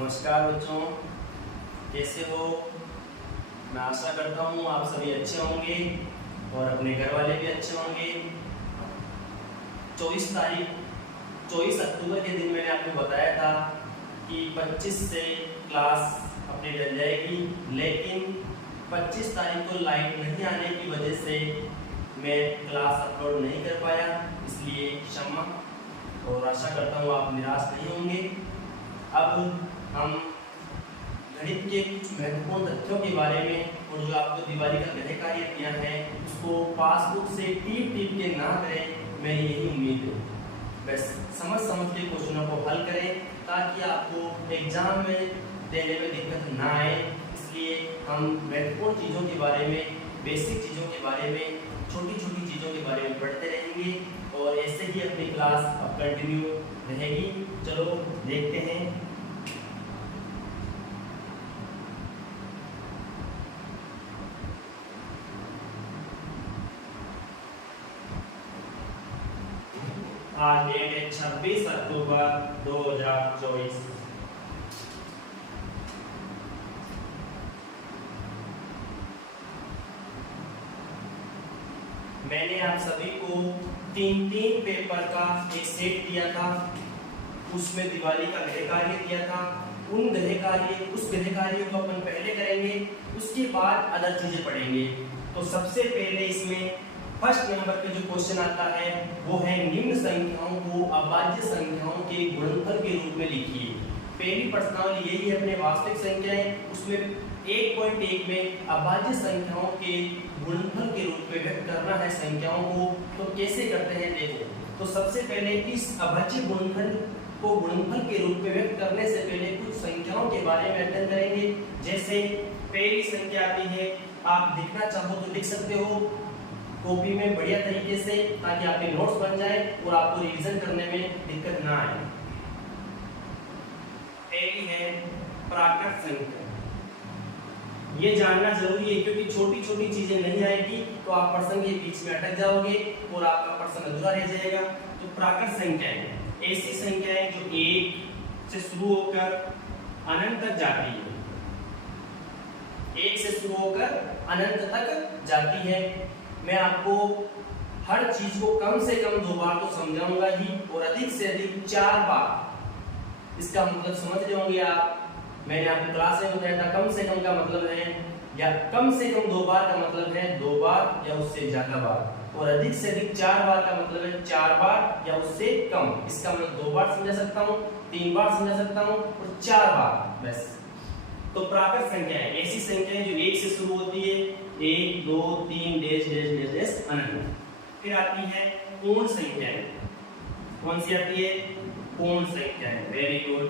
नमस्कार बच्चों, कैसे हो? मैं आशा करता हूँ आप सभी अच्छे होंगे और अपने घर वाले भी अच्छे होंगे। 24 अक्टूबर के दिन मैंने आपको बताया था कि 25 से क्लास अपनी डल जाएगी, लेकिन 25 तारीख को लाइट नहीं आने की वजह से मैं क्लास अपलोड नहीं कर पाया, इसलिए क्षमा। और आशा करता हूँ आप निराश नहीं होंगे। अब हम गणित के कुछ महत्वपूर्ण तथ्यों के बारे में और जो आपको दिवाली का गृह कार्य दिया है उसको पासबुक से टीप के ना करें, मेरी यही उम्मीद है। बस समझ के क्वेश्चनों को हल करें ताकि आपको एग्जाम में देने में दिक्कत ना आए। इसलिए हम महत्वपूर्ण चीज़ों के बारे में, बेसिक चीज़ों के बारे में, छोटी चीज़ों के बारे में पढ़ते रहेंगे और ऐसे ही अपनी क्लास अब कंटिन्यू रहेगी। चलो देखते हैं। आज डेट है 26 अक्टूबर 2024। मैंने आप सभी को तीन पेपर का एक सेट दिया था, उसमें दिवाली का गृह कार्य दिया था। उस गृह कार्य को अपन पहले करेंगे, उसके बाद अदर चीजें पढ़ेंगे। तो सबसे पहले इसमें फर्स्ट नंबर पे जो क्वेश्चन आता है वो है निम्न संख्याओं को अभाज्य संख्याओं के गुणनफल के रूप में लिखिए। पहली प्रश्नावली यही है अपने वास्तविक संख्याएं, उसमें 1.1 में अभाज्य संख्याओं के गुणनफल के रूप में व्यक्त करना है संख्याओं को। तो कैसे करते हैं देखो। तो सबसे पहले इस अभाज्य गुणनफल को गुणनफल के रूप में व्यक्त करने से पहले कुछ संख्याओं के बारे में अध्ययन करेंगे। जैसे पहली संख्या आती है, आप लिखना चाहो तो लिख सकते हो कॉपी में बढ़िया तरीके से, ताकि आपके नोट्स बन जाए और आपको रिवीजन करने में दिक्कत ना आए। पहली है प्राकृत संख्या। ये जानना जरूरी है क्योंकि छोटी चीजें नहीं आएगी तो आप प्रश्न के बीच में अटक जाओगे और आपका प्रश्न अधूरा रह जाएगा। तो प्राकृत संख्याएं ऐसी संख्याएं जो 1 से शुरू होकर अनंत तक जाती है, 1 से शुरू होकर अनंत तक जाती है। मैं आपको हर चीज को कम से कम 2 बार तो समझाऊंगा ही और अधिक से अधिक 4 बार इसका मतलब समझ रहे होंगे आप। मैंने आपको क्लास में बताया था कम से कम का मतलब है, या कम से कम 2 बार का मतलब है 2 बार या उससे ज्यादा बार, और अधिक से अधिक 4 बार का मतलब है 4 बार या उससे कम। इसका मतलब 2 बार समझा सकता हूँ, 3 बार समझा सकता हूँ और 4 बार बस। तो प्राकृत संख्याएं ऐसी संख्याएं जो 1 से शुरू होती है, 1 2 3 डैश डैश डैश डैश अनंत। फिर आती है पूर्ण संख्याएं। कौन सी आती है? पूर्ण संख्याएं। Very good.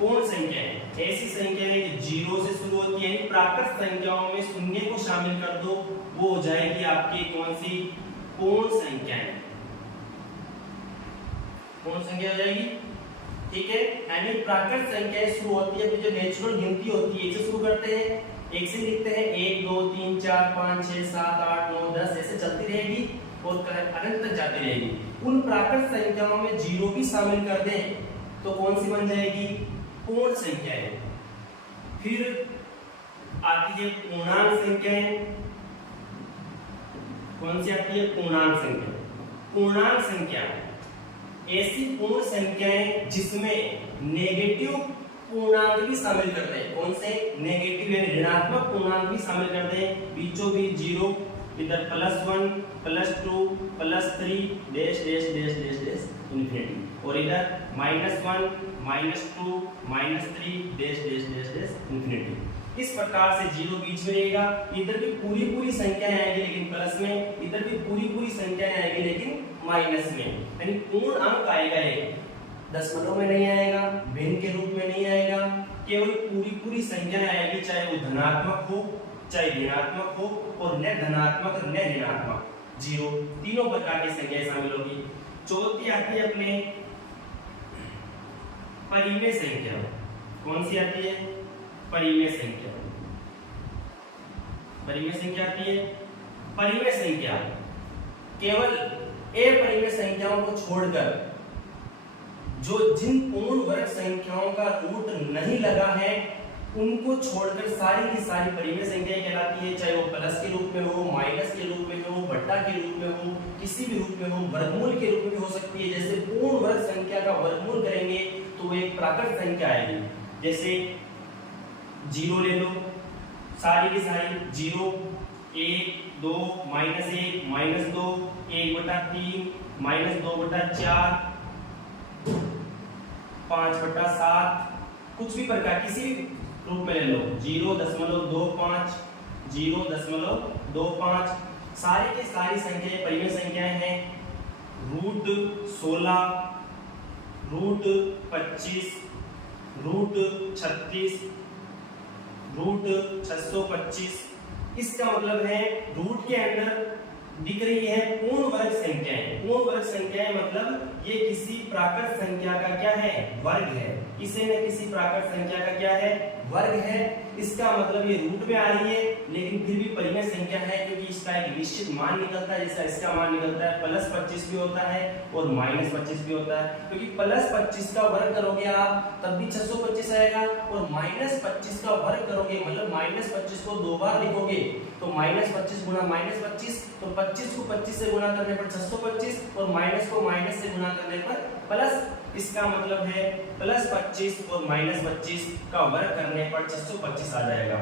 पूर्ण संख्याएं ऐसी संख्याएं जो 0 से शुरू होती है, प्राकृत संख्याओं में शून्य को शामिल कर दो, वो हो जाएगी आपकी कौन सी? पूर्ण संख्याएं। पूर्ण संख्या हो जाएगी, ठीक है। यानी प्राकृत संख्याएं शुरू होती है तो जो नेचुरल गिनती होती है 1 से शुरू करते हैं, 1 से लिखते हैं, 1 2 3 4 5 6 7 8 9 10 ऐसे चलती रहेगी और अनंत तक जाती रहेगी। उन प्राकृत संख्याओं में 0 भी शामिल कर दें तो कौन सी बन जाएगी? पूर्ण संख्याएं। फिर आती है पूर्णांक संख्याएं। कौन सी आती है? पूर्णांक संख्या। पूर्णांक संख्या ऐसी पूर्ण संख्याएं जिसमें नेगेटिव पूर्णांक भी शामिल कर दें। कौन से? नेगेटिव यानी ऋणात्मक पूर्णांक भी शामिल कर दें। बीचों बीच 0, इधर +1 +2 +3 dash dash dash dash dash infinity, और इधर -1 -2 -3 dash dash dash dash infinity. इस प्रकार से 0 बीच में रहेगा। इधर भी पूरी संख्याएं आएगी लेकिन प्लस में, इधर भी पूरी संख्याएं आएगी लेकिन माइनस में। यानी पूर्ण अंक आएगा एक, दशमलव में नहीं आएगा, भिन्न के रूप में नहीं आएगा, केवल पूरी संख्याएं आएगी, चाहे वो धनात्मक हो चाहे ऋणात्मक हो, और न धनात्मक और न ऋणात्मक, 0 तीनों प्रकार की संख्याएं शामिल होगी। चौथी आती है अपने परिमेय संख्या। कौन सी आती है? परिमेय संख्या। परिमेय संख्या आती है। परिमेय संख्या केवल अपरिमेय संख्याओं को छोड़कर जो जिन पूर्ण वर्ग संख्याओं का रूट नहीं लगा है उनको छोड़कर सारी की सारी परिमेय संख्याएं कहलाती है, चाहे वो प्लस के रूप में हो, माइनस के रूप में हो, बट्टा के रूप में हो, किसी भी रूप में हो, वर्गमूल के रूप में भी हो सकती है। जैसे पूर्ण वर्ग संख्या का वर्गमूल करेंगे तो वो एक प्राकृत संख्या आएगी, जैसे 0 ले लो, सारी की सारी 0, 1, 2, -1, -2, 1/3, -2/4, 5/7, कुछ भी प्रकार किसी भी रूप में ले लो, 0.25, 0.25, सारी की सारी संख्याएं परिमेय संख्याएं हैं। √16, √25, √36, √625। इसका मतलब है रूट के अंदर दिख रही है पूर्ण वर्ग संख्याएं। पूर्ण वर्ग संख्याएं मतलब ये किसी प्राकृत संख्या का क्या है, वर्ग है। किसी न किसी प्राकृत संख्या का क्या है, वर्ग है। इसका मतलब ये रूट में आ रही है लेकिन फिर भी परिमेय संख्या है, क्योंकि इसका एक निश्चित मान निकलता है। जैसा इसका मान निकलता है +25 भी होता है और -25 भी होता है, क्योंकि +25 का वर्ग करोगे आप तब भी 625 आएगा, और -25 का वर्ग करोगे मतलब -25 को 2 बार लिखोगे तो -25 गुणा -25, तो 25 को 25 से गुणा करने पर 625 और माइनस को माइनस से गुणा करने पर प्लस। इसका मतलब है +25 और -25 का वर्ग करने पर 625 आ जाएगा।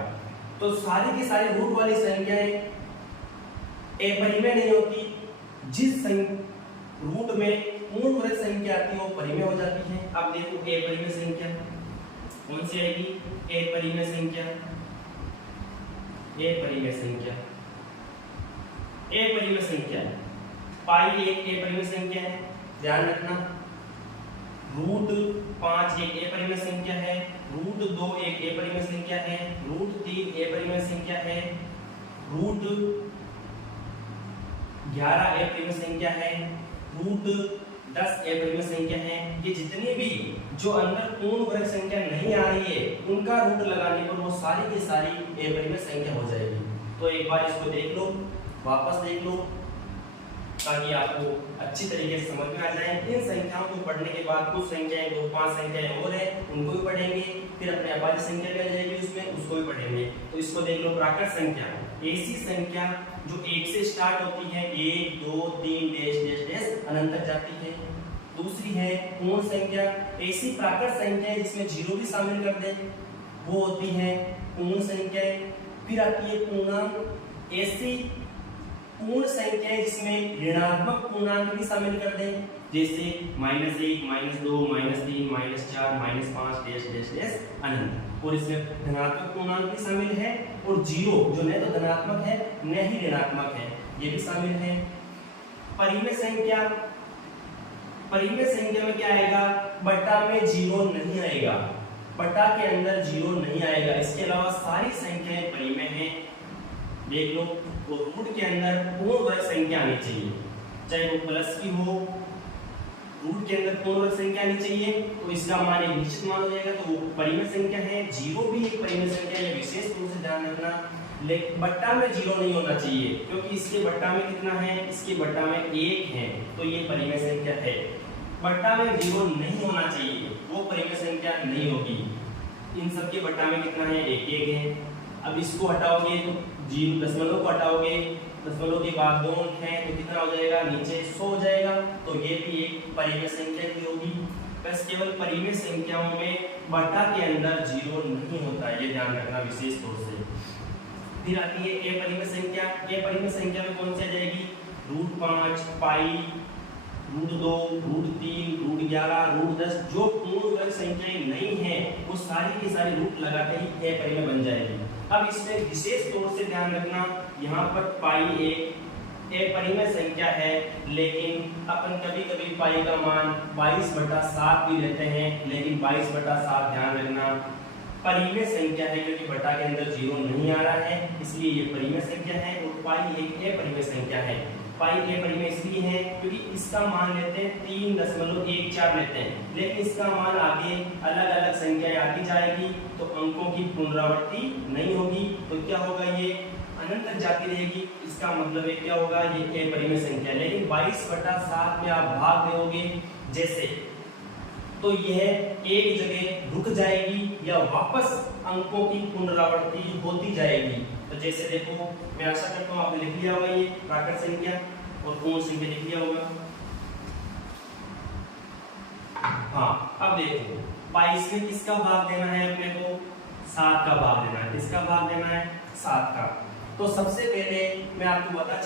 तो सारी की सारी रूट वाली संख्याएं अपरिमेय नहीं होती। जिस रूट में पूर्ण वर्ग संख्या आती है वो परिमेय हो जाती है। अब देखो अपरिमेय संख्या कौन सी आएगी, अपरिमेय संख्या, अपरिमेय संख्या, अपरिमेय संख्या पाई एक अपरिमेय संख्या है, ध्यान रखना। √5 एक अपरिमेय संख्या है, √2 एक अपरिमेय संख्या है, √3 अपरिमेय संख्या है, √11 अपरिमेय संख्या है, √10 अपरिमेय संख्या है। ये जितनी भी जो अंदर पूर्ण वर्ग संख्या नहीं आ रही है उनका रूट लगाने पर वो सारी की सारी अपरिमेय संख्या हो जाएगी। तो एक बार इसको देख लो, वापस देख लो, ताकि आपको अच्छी तरीके से समझ में आ जाए। इन संख्याओं को पढ़ने के बाद कुछ संख्याएं, 2-5 संख्याएं और हैं उनको भी पढ़ेंगे, फिर अपने अभाज्य संख्या भी आ जाएगी उसमें, उसको भी पढ़ेंगे। तो इसको देख लो, प्राकृत संख्या ऐसी संख्या जो 1 से स्टार्ट होती है, 1, 2, 3 डैश अनंत तक जाती है। दूसरी है पूर्ण संख्या, ऐसी प्राकृत संख्या जिसमें 0 भी शामिल कर दे वो होती है पूर्ण संख्याएं। फिर आती है पूर्णांक, ऐसी पूर्ण संख्या जिसमें ऋणात्मक पूर्णांक भी शामिल कर दें, जैसे -1, -2, -3, -4, -5 डैश अनंत। और इसमें धनात्मक पूर्णांक भी शामिल है और 0 जो न तो धनात्मक है न ही ऋणात्मक है ये भी शामिल है। परिमेय संख्या, परिमेय संख्या में क्या आएगा, बट्टा में 0 नहीं आएगा, बट्टा के अंदर 0 नहीं आएगा। इसके अलावा सारी संख्याएं परिमेय हैं। देख लो, वो रूट के अंदर पूर्ण वर्ग संख्या आनी चाहिए, चाहे वो प्लस की हो, रूट के अंदर पूर्ण वर्ग संख्या आनी चाहिए तो इसका मान एक निश्चित मान हो जाएगा, तो वो परिमेय संख्या है। 0 भी एक परिमेय संख्या है, विशेष रूप से ध्यान रखना। लेकिन बट्टा में 0 नहीं होना चाहिए, क्योंकि इसके बट्टा में कितना है, इसके बट्टा में 1 है, तो ये परिमेय संख्या है। बट्टा में 0 नहीं होना चाहिए, वो परिमेय संख्या नहीं होगी। इन सब के बट्टा में कितना है, 1 है। अब इसको हटाओगे तो 0 दशमलव को हटाओगे, दशमलव के बाद 2 अंक हैं तो कितना हो जाएगा, नीचे 100 हो जाएगा, तो ये भी एक परिमेय संख्या की होगी। बस केवल परिमेय संख्याओं में बट्टा के अंदर 0 नहीं होता है, ये ध्यान रखना विशेष तौर से। फिर आती है अपरिमेय संख्या। अपरिमेय संख्या में कौन सी आ जाएगी, √5, पाई, √2, √3, √11, √10 जो पूर्ण वर्ग संख्याएं नहीं है वो सारी की सारी रूट लगाते ही अपरिमेय बन जाएगी। अब इसमें विशेष तौर से ध्यान रखना, यहाँ पर पाई एक अपरिमेय संख्या है, लेकिन अपन कभी कभी पाई का मान 22/7 भी लेते हैं, लेकिन 22/7 ध्यान रखना परिमेय संख्या है, क्योंकि बटा के अंदर 0 नहीं आ रहा है, इसलिए ये परिमेय संख्या है। और पाई एक अपरिमेय संख्या है। पाई अपरिमेय इसलिए है क्योंकि इसका मान लेते हैं 3.14 लेते हैं, लेकिन इसका मान आगे अलग अलग संख्याएं आती जाएगी तो अंकों की पुनरावृत्ति नहीं होगी, तो क्या होगा, ये अनंत तक जाती रहेगी। इसका मतलब है क्या होगा, ये अपरिमेय संख्या। लेकिन 22/7 में आप भाग दोगे, जैसे तो यह एक जगह रुक जाएगी या वापस अंकों की पुनरावृत्ति होती जाएगी। तो जैसे देखो, मैं आशा करता हूँ आपने लिख लिया होगा ये प्राकृत संख्या और पूर्ण संख्या लिख लिया होगा। हाँ, अब देखो 22 में किसका भाग देना है अपने को? 7 का भाग देना है। किसका भाग देना है? 7 का। तो सबसे पहले मैं आपको बता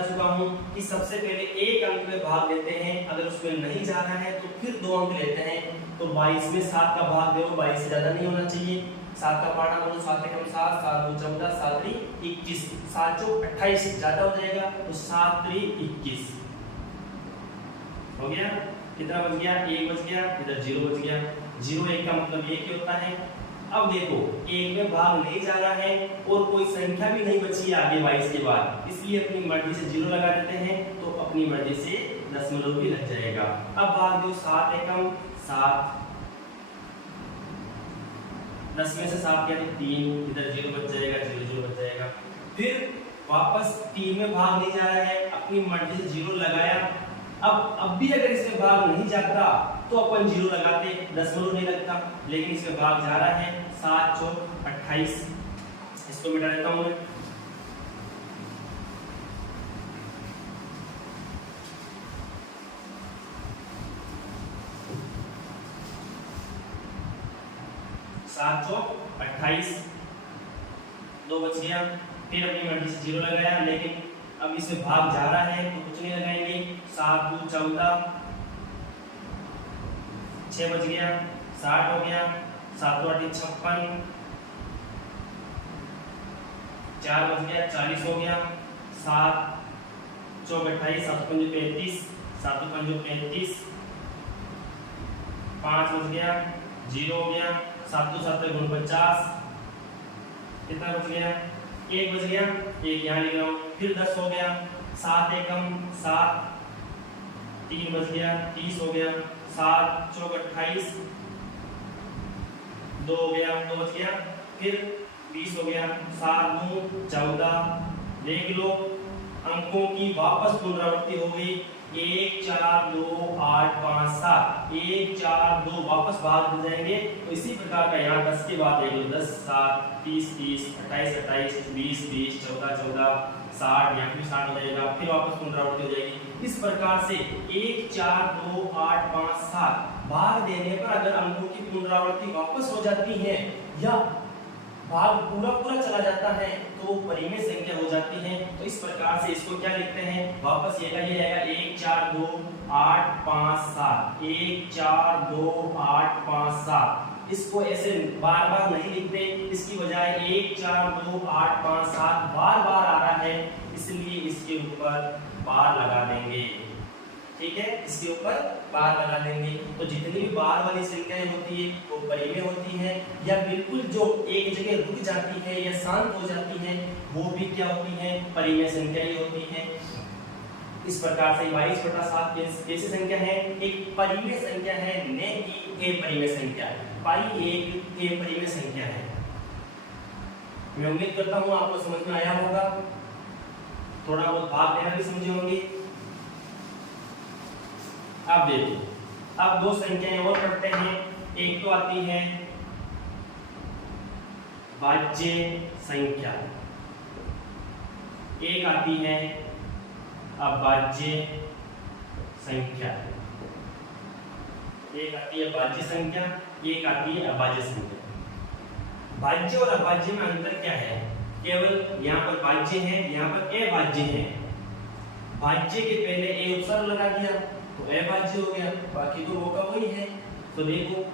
चुका हूँ कि सबसे पहले एक अंक में भाग देते हैं, अगर उसमें नहीं जाना है तो फिर 2 अंक लेते हैं। तो 22 में 7 का भाग दो, 22 से ज्यादा नहीं होना चाहिए। 7 का पार्ट बोलो, 7 कम 7, 7 2 14, 7 3 21, 7 4 28, ज्यादा हो जाएगा तो 7 3 21 हो गया। कितना बच गया? 1 बच गया, इधर 0 बच गया। 0 1 का मतलब 1 ही होता है। अब देखो, 1 में भाग नहीं जा रहा है और कोई संख्या भी नहीं बची है आगे 22 के बाद, इसलिए अपनी मर्जी से 0 लगा देते हैं, तो अपनी मर्जी से दशमलव भी लग जाएगा। अब भाग दो, 7 एकम 7, 10 में से 7 क्या है? 3, इधर 0 बच जाएगा, 0 0 बच जाएगा। फिर वापस 3 में भाग नहीं जा रहा है, अपनी मर्जी से 0 लगाया। अब भी अगर इसमें भाग नहीं जाता तो अपन 0 लगाते, दशमलव नहीं लगता, लेकिन इसमें भाग जा रहा है। 7 4 28, इसको मिटा देता हूं मैं। सात 28, 2 बच गया। फिर अपनी मर्जी से 0 लगाया, लेकिन अब इसमें भाग जा रहा है तो कुछ नहीं लगाएंगे। 7 2 14, 6 बच गया, 60 हो गया। 7 8 56, 4 बच गया, 40 हो गया। 7 4 28, 7 5 35, 7 5 35, 5 बच गया, 0 हो गया। 7 7 49, कितना बच गया? 1 बच गया, 1 यहाँ लिख रहा हूँ। फिर 10 हो गया। 7 एकम 7, 3 बच गया, 30 हो गया। 7 4 28, 2 हो गया, 2 बच गया। फिर 20 हो गया। 7 9 14, देख लो अंकों की वापस पुनरावृत्ति हो गई। 1 4 2 8 5 7, 1 4 2 वापस भाग हो जाएंगे। तो इसी प्रकार का यहाँ 10 के बाद देख लो, 10 7 30 30, 28 28, 20 20, 14 14, 60, यहाँ भी 60 हो जाएगा। फिर वापस पुनरावृत्ति हो जाएगी। इस प्रकार से 1 4 2 8 5 7 भाग देने पर अगर अंकों की पुनरावृत्ति वापस हो जाती है या भाग पूरा पूरा चला जाता है तो वो परिमेय संख्या हो जाती है। तो इस प्रकार से इसको क्या लिखते हैं? वापस ये आएगा 1 4 2 8 5 7, 1 4 2 8 5 7। इसको ऐसे बार बार नहीं लिखते, इसकी बजाय 1 4 2 8 5 7 बार बार आ रहा है, इसलिए इसके ऊपर बार लगा देंगे। ठीक है, इसके ऊपर बार लगा देंगे। तो जितनी भी बार वाली संख्याएं होती है वो परिमेय होती है, या बिल्कुल जो एक जगह रुक जाती है या शांत हो जाती है वो भी क्या होती है? परिमेय संख्या ही होती है। इस प्रकार से 22/7 कैसी संख्या है? एक परिमेय संख्या है, न कि अपरिमेय संख्या। पाई एक अपरिमेय संख्या है। मैं उम्मीद करता हूँ आपको समझ में आया होगा, थोड़ा बहुत भाग लेना भी समझे होंगे। अब देखो, अब 2 संख्याएं और पढ़ते हैं। एक तो आती है भाज्य संख्या, एक आती है अभाज्य संख्या। एक आती है भाज्य संख्या, एक आती है अभाज्य संख्या। भाज्य और अभाज्य में अंतर क्या है? केवल यहाँ पर भाज्य है, यहाँ पर अभाज्य है। भाज्य के पहले ए उपसर्ग लगा दिया तो अभाज्य हो गया, बाकी तो वो का वही है। तो देखो,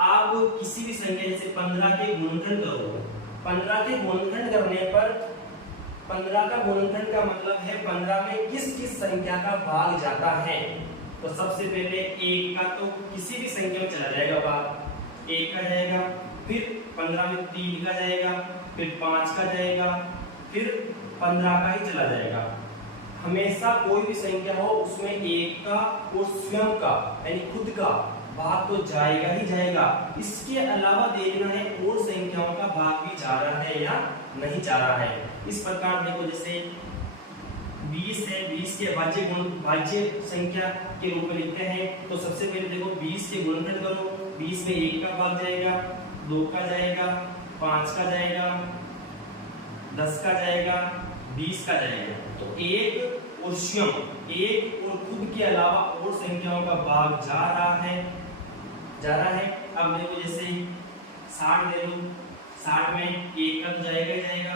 आप किसी भी संख्या जैसे 15 के गुणनखंड करो, 15 के गुणनखंड करने पर 15 का गुणनखंड का मतलब है 15 में किस किस संख्या का भाग जाता है। तो सबसे पहले 1 का तो किसी भी संख्या में चला जाएगा भाग, 1 का जाएगा। फिर 15 में 3 का जाएगा, फिर 5 का जाएगा, फिर 15 का ही चला जाएगा। हमेशा कोई भी संख्या हो उसमें 1 का और स्वयं का यानी खुद का भाग तो जाएगा ही जाएगा। इसके अलावा देखना है और संख्याओं का भाग भी जा रहा है या नहीं जा रहा है। इस प्रकार देखो, जैसे 20 है, 20 के भाज्य संख्या के रूप में लिखते हैं। तो सबसे पहले देखो 20 के गुणनखंड करो, 20 में 1 का भाग जाएगा, 2 का जाएगा, 5 का जाएगा, 10 का जाएगा, 20 का जाएगा। तो एक और स्वयं एक और खुद के अलावा और संख्याओं का भाग जा रहा है। अब देखो जैसे 60 ले लो, 60 में 1 का तो जाएगा ही जाएगा,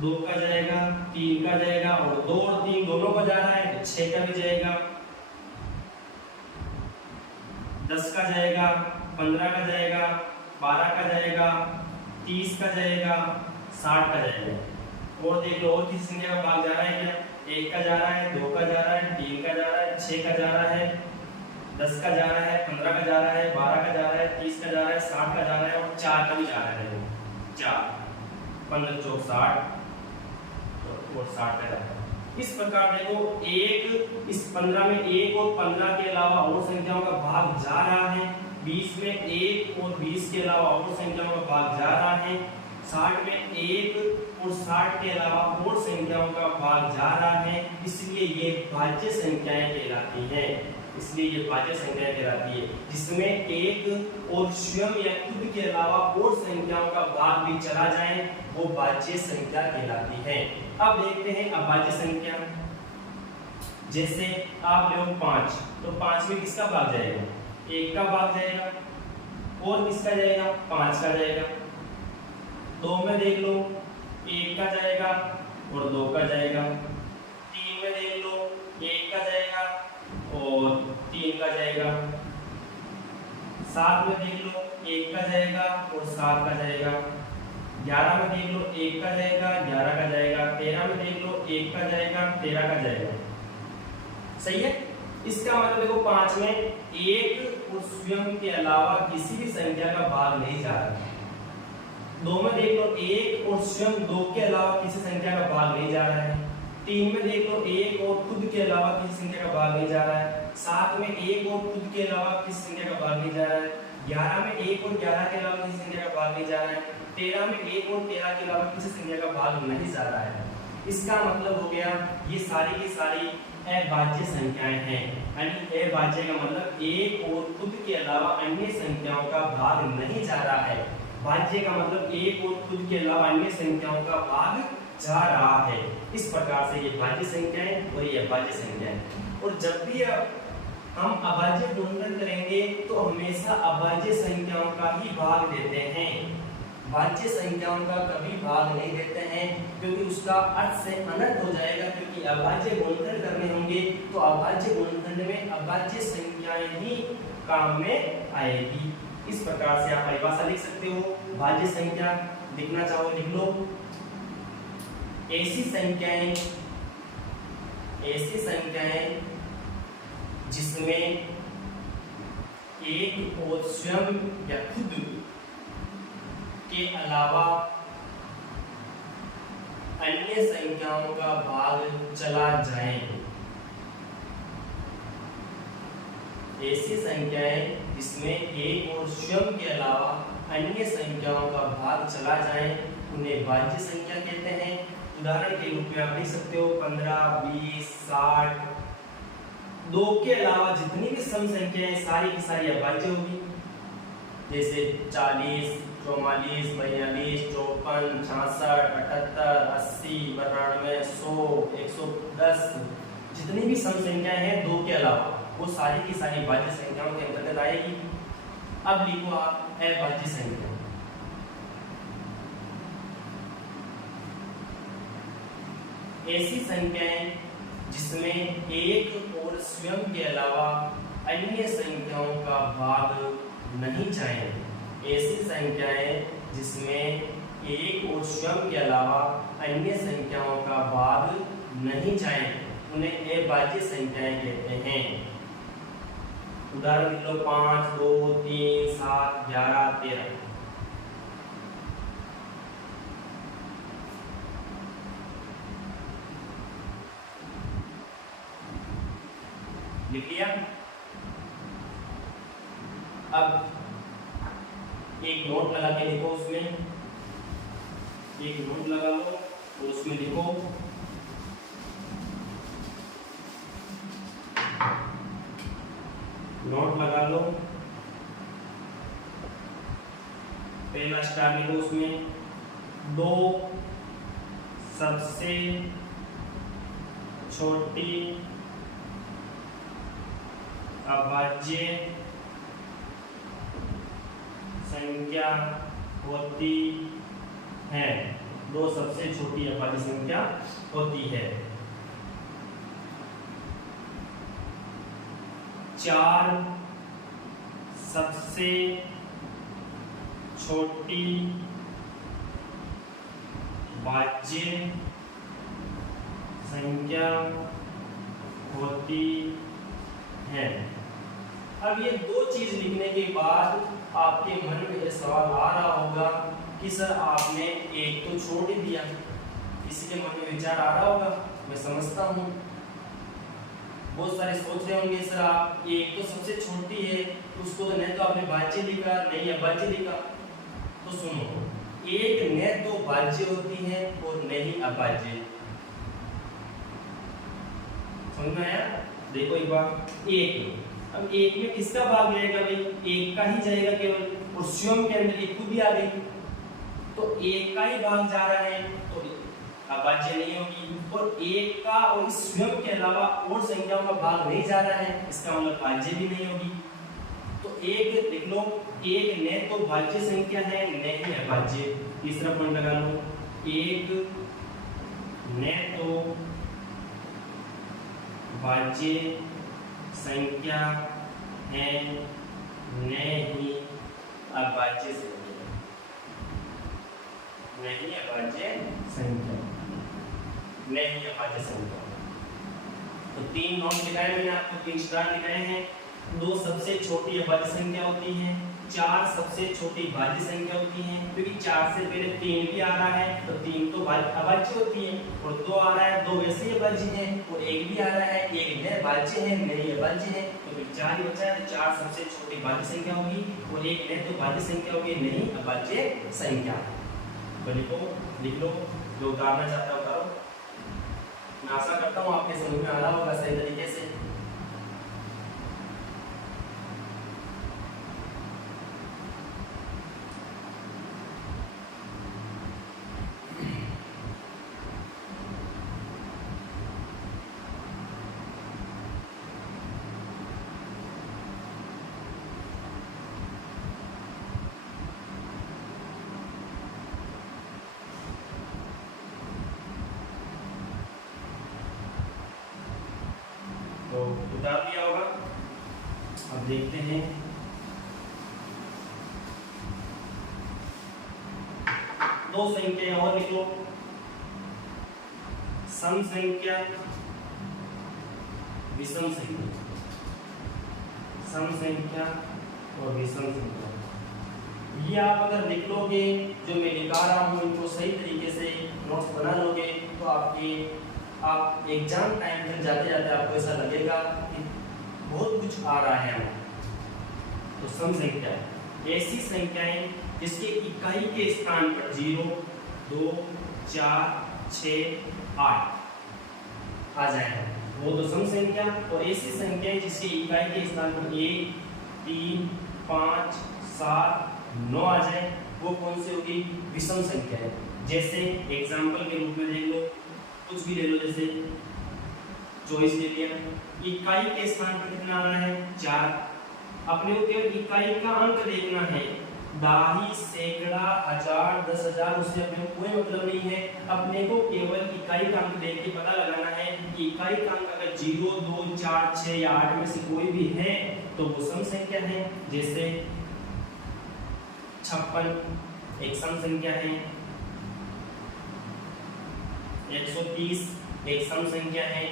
2 का जाएगा, 3 का जाएगा और 2 और 3 दोनों का जा रहा है तो 6 का भी जाएगा, 10 का जाएगा, 15 का जाएगा, 12 का जाएगा, 30 का जाएगा, 60 का जाएगा। और देख लो और किसी संख्या का भाग जा रहा है क्या? 1 का जा रहा है, 2 का जा रहा है, 3 का जा रहा है, 6 का जा रहा है, 10 का जा रहा है, 15 का जा रहा है, 12 का जा रहा है, 30 का जा रहा है, 60 का जा रहा है और 4 का भी जा रहा है। 4 15 4 60 और 60 का जा रहा है। इस प्रकार देखो एक इस 15 में 1 और 15 के अलावा और संख्याओं का भाग जा रहा है, 20 में 1 और 20 के अलावा और संख्याओं का भाग जा रहा है, 60 में 1 और 60 के अलावा और संख्याओं का भाग जा रहा है। इसलिए ये भाज्य संख्याएं कहलाती हैं। जिसमें एक और स्वयं या खुद के अलावा और संख्याओं का भाग भी चला जाए वो भाज्य संख्या कहलाती है। अब देखते हैं अभाज्य संख्या। जैसे आप लो 5, तो 5 में किसका भाग जाएगा? 1 का भाग जाएगा और किसका जाएगा? 5 का जाएगा। 2 में देख लो 1 का जाएगा और 2 का जाएगा। 3 में देख लो 1 का जाएगा और 3 का जाएगा। 7 में देख लो 1 का जाएगा और 7 का जाएगा। 11 में देख लो 1 का जाएगा, 11 का जाएगा। 13 में देख लो 1 का जाएगा, 13 का जाएगा। सही है। इसका मतलब देखो 5 में 1 और स्वयं के अलावा किसी भी संख्या का भाग नहीं जा रहा। 2 में देख लो 1 और स्वयं 2 के अलावा किसी संख्या का भाग नहीं जा रहा है। 3 में देख लो 1 और खुद के अलावा किसी संख्या का भाग नहीं जा रहा है। 7 में 1 और खुद के अलावा किसी संख्या का भाग नहीं जा रहा है। 11 में 1 और 11 के अलावा किसी संख्या का भाग नहीं जा रहा है। 13 में 1 और 13 के अलावा किसी संख्या का भाग नहीं जा रहा है। इसका मतलब हो गया ये सारी की सारी अभाज्य संख्याएं हैं। यानी अभाज्य का मतलब एक और खुद के अलावा अन्य संख्याओं का भाग नहीं जा रहा है। भाज्य का मतलब एक और खुद के अलावा अन्य संख्याओं का भाग जा रहा है। इस प्रकार से ये भाज्य संख्याएं और ये अभाज्य संख्याएं। और जब भी हम अभाज्य गुणनखंड करेंगे तो हमेशा अभाज्य संख्याओं का ही भाग देते हैं, भाज्य संख्याओं का कभी भाग नहीं देते हैं, क्योंकि उसका अर्थ से अनर्थ हो जाएगा। क्योंकि अभाज्य गुणनखंड करने होंगे तो अभाज्य गुणनखंड में अभाज्य संख्याएं ही काम में आएगी। इस प्रकार से आप परिभाषा लिख सकते हो। भाज्य संख्या लिखना चाहो लिख लो। ऐसी संख्याएं जिसमें एक और स्वयं या खुद के अलावा अन्य संख्याओं का भाग चला जाए। ऐसी संख्याएं जिसमें एक और स्वयं के अलावा अन्य संख्याओं का भाग चला जाए उन्हें भाज्य संख्या कहते हैं। उदाहरण के रूप में आप लिख सकते हो 15, 20, 60। 2 के अलावा जितनी भी सम संख्याएं सारी की सारी अभाज्य होगी। जैसे 40, 44, 42, 54, 66, 78, 80, 92, 100, 110 जितनी भी सम संख्याएं हैं 2 के अलावा वो सारी की सारी भाज्य संख्याओं के अंतर्गत आएगी। अब लिखो आप अभाज्य संख्या। ऐसी संख्याएं जिसमें एक और स्वयं के अलावा अन्य संख्याओं का भाग नहीं जाए। ऐसी संख्याएं जिसमें एक और स्वयं के अलावा अन्य संख्याओं का भाग नहीं जाए उन्हें अभाज्य संख्याएं कहते हैं। उदाहरण लिख लो 5, 2, 3, 7, 11, 13। लिख लिया। अब एक नोट लगा के लिखो, उसमें एक नोट लगा लो और उसमें लिखो नोट लगा लो। पहला स्टार लिखो, उसमें 2 सबसे छोटी अभाज्य संख्या होती है। 2 सबसे छोटी अभाज्य संख्या होती है। 4 सबसे छोटी भाज्य संख्या होती है। अब ये 2 चीज लिखने के बाद आपके मन में ये सवाल आ रहा होगा कि सर आपने एक तो छोड़ ही दिया। किसी के मन में विचार आ रहा होगा, मैं समझता हूँ। बहुत सारे सोच रहे होंगे सर आप एक तो सबसे छोटी है, उसको तो नहीं तो आपने भाज्य लिखा, नहीं अभाज्य लिखा। तो सुनो, एक न तो भाज्य होती है और नहीं अभाज्य। समझ में आया? देखो एक बार, एक, अब एक में किसका भाग जाएगा भाई? एक का ही जाएगा केवल, और स्वयं के अंदर एक खुद ही आ गई, तो एक का ही भाग जा रहा है तो अभाज्य नहीं होगी। और एक का और इस स्वयं के अलावा और संख्याओं का भाग नहीं जा रहा है, इसका मतलब भाज्य भी नहीं होगी। तो एक लिख लो, एक न तो भाज्य संख्या है न ही अभाज्य। तीसरा पॉइंट लगा लो, एक न तो भाज्य संख्या है न ही अभाज्य संख्या, नहीं अभाज्य संख्या, नहीं अभाज्य संख्या। तो 3 नोट दिखाए मैंने आपको, 3 स्टार दिखाए हैं। 2 सबसे छोटी अभाज्य संख्या होती है, 4 सबसे छोटी भाज्य संख्या होती है। क्योंकि 4 से पहले 3 भी आ रहा है तो 3 तो अभाज्य होती है, और 2 आ रहा है, 2 वैसे ही अभाज्य है, और 1 भी आ रहा है, 1 न भाज्य है नहीं अभाज्य है, तो फिर 4 ही बचा है। 4 सबसे छोटी भाज्य संख्या होगी और 1 न तो भाज्य संख्या होगी नहीं अभाज्य संख्या। तो लिखो, लिख लो, जो उतारना चाहता हो करो। मैं आशा करता हूँ आपके समझ में आ रहा होगा सही तरीके से। तो उतार दिया होगा। अब देखते हैं, दो संख्या और लिख लो, सम संख्या विषम संख्या, सम संख्या और विषम संख्या। ये आप अगर लिख लोगे, जो मैं लिखा रहा हूँ इनको सही तरीके से नोट्स बना लोगे, तो आप एग्जाम टाइम पर जाते जाते आपको ऐसा लगेगा कि बहुत कुछ आ रहा है हमें। तो सम संख्या ऐसी संख्याएं जिसके इकाई के स्थान पर 0, 2, 4, 6, 8 आ जाए, वो तो सम संख्या। और ऐसी संख्याएं जिसके इकाई के स्थान पर 1, 3, 5, 7, 9 आ जाए, वो कौन सी होगी? विषम संख्या है। जैसे एग्जाम्पल के रूप में देख लो, कुछ भी ले लो, जैसे 24 ले लिया, इकाई के स्थान पर कितना आ रहा है? 4। अपने को केवल इकाई का अंक देखना है, दाही, सैकड़ा, 1000, 10,000, उससे अपने को कोई मतलब नहीं है। अपने को केवल इकाई का अंक देख के पता लगाना है कि इकाई का अंक अगर 0, 2, 4, 6 या 8 में से कोई भी है तो वो सम संख्या है। जैसे 56 एक सम संख्या है, 130 एक सम संख्या है,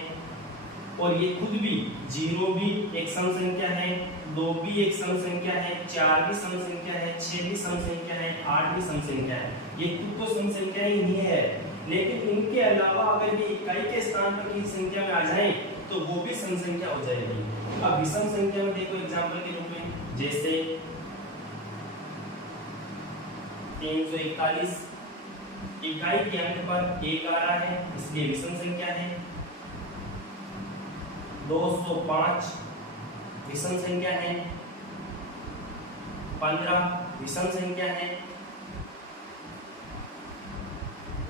और ये खुद भी 0 भी एक सम संख्या है, 2 भी एक सम संख्या है, 4 भी सम संख्या है, 6 भी सम संख्या है, 8 भी सम संख्या है। ये खुद तो सम संख्या ही नहीं है, लेकिन इनके अलावा अगर ये इकाई के स्थान पर की संख्या में आ जाए तो वो भी सम संख्या हो जाएगी। अब विषम संख्या में देखो एग्जाम्पल के रूप में, जैसे 341 इकाई के अंक पर 1 आ रहा है, इसलिए विषम संख्या है। 205 विषम संख्या है, 15 विषम संख्या है,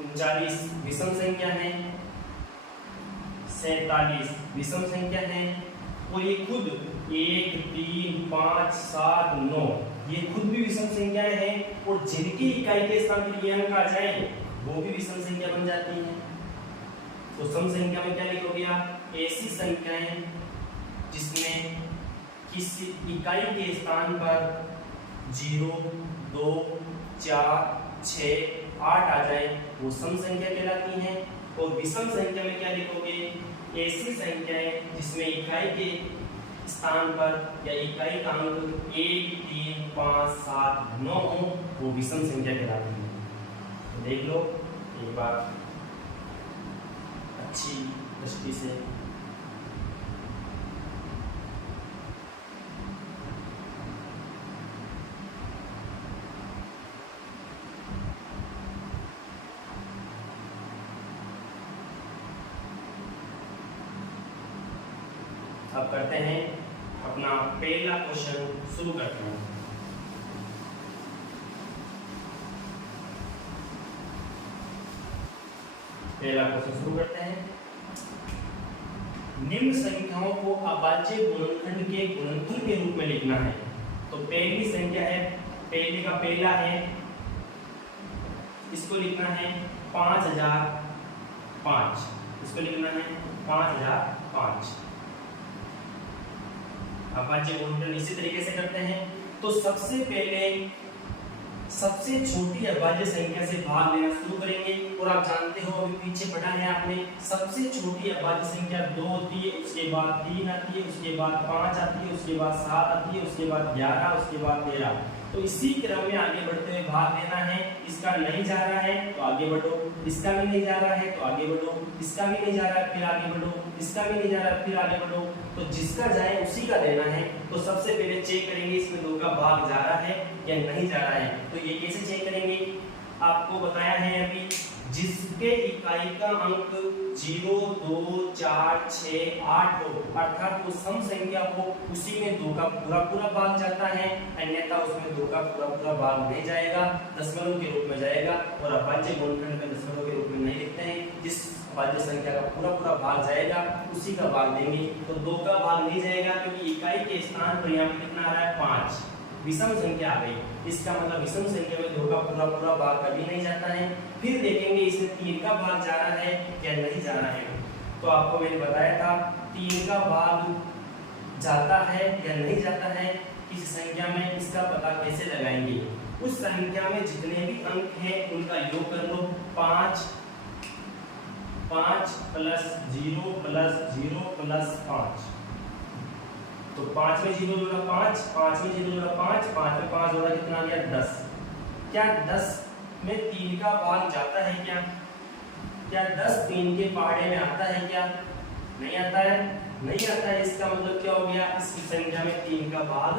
39 विषम संख्या है, 47 विषम संख्या है, और ये खुद 1 3 5 7 9 ये खुद भी विषम संख्याएं हैं, और जिनकी इकाई के स्थान पर ये अंक आ जाए वो भी विषम संख्या बन जाती हैं। तो सम संख्या में क्या लिखोगे आप? ऐसी संख्याएं जिसमें किसी इकाई के स्थान पर 0 2 4 6 8 आ जाए वो सम संख्या कहलाती हैं। और विषम संख्या में क्या लिखोगे? ऐसी संख्याएं जिसमें इकाई के स्थान पर या इकाई का अंक 1 3 5 7 9 हो वो विषम संख्या कहलाती है। तो देख लो एक बार अच्छी दृष्टि से। अब करते हैं अपना पहला क्वेश्चन, शुरू करते हैं। पहला क्वेश्चन शुरू करते हैं। निम्न संख्याओं को अभाज्य गुणनखंड के गुणनफल के रूप में लिखना है। तो पहली संख्या है, पहले का पहला है, इसको लिखना है 5005, इसको लिखना है 5005। अभाज्य गुणनफल इसी तरीके से करते हैं। तो सबसे पहले सबसे छोटी अभाज्य संख्या से भाग लेना शुरू करेंगे। और आप जानते हो अभी पीछे पढ़ा है आपने, सबसे छोटी अभाज्य संख्या 2 होती है, उसके बाद 3 आती है, उसके बाद 5 आती है, उसके बाद 7 आती है, उसके बाद 11, उसके बाद 13। तो इसी क्रम में आगे बढ़ते हुए भाग लेना है। इसका नहीं जा रहा है तो आगे बढ़ो, इसका भी नहीं जा रहा है तो आगे बढ़ो, इसका भी नहीं जा रहा है फिर आगे बढ़ो, इसका भी नहीं जा रहा है फिर आगे बढ़ो। तो जिसका जाए उसी का देना है। तो सबसे पहले चेक करेंगे इसमें 2 का भाग जा रहा है या नहीं जा रहा है। तो ये कैसे चेक करेंगे? आपको बताया है अभी, जिसके इकाई का अंक 0 2 4 6 8 हो, अर्थात वो सम संख्या हो, उसी में 2 का पूरा भाग जाता है, अन्यथा उसमें 2 का पूरा भाग नहीं जाएगा, दशमलव के रूप में जाएगा। और अभाज्य गुणनखंड में दशमलव के रूप में नहीं लिखते हैं। जिस अभाज्य संख्या का पूरा भाग जाएगा उसी का भाग देंगे। तो 2 का भाग नहीं जाएगा क्योंकि इकाई के स्थान पर यहाँ पे कितना आ रहा है? 5, विषम संख्या आ गई। इसका मतलब विषम संख्या में 2 का पूरा भाग कभी नहीं जाता है। फिर देखेंगे इसमें 3 का भाग जा रहा है या नहीं जा रहा है। तो आपको मैंने बताया था 3 का भाग जाता है या नहीं जाता है किसी संख्या में, इसका पता कैसे लगाएंगे? उस संख्या में जितने भी अंक हैं उनका योग कर लो। 5 प्लस 0 प्लस 0 प्लस 5। तो 5 में 0 जोड़ा 5, 5 में 0 जोड़ा 5, 5 में 5 जोड़ा कितना आ गया? 10। क्या 10 में 3 का भाग जाता है क्या? क्या 10 3 के पहाड़े में आता है क्या? नहीं आता है, नहीं आता है। इसका मतलब क्या हो गया? इस संख्या में 3 का भाग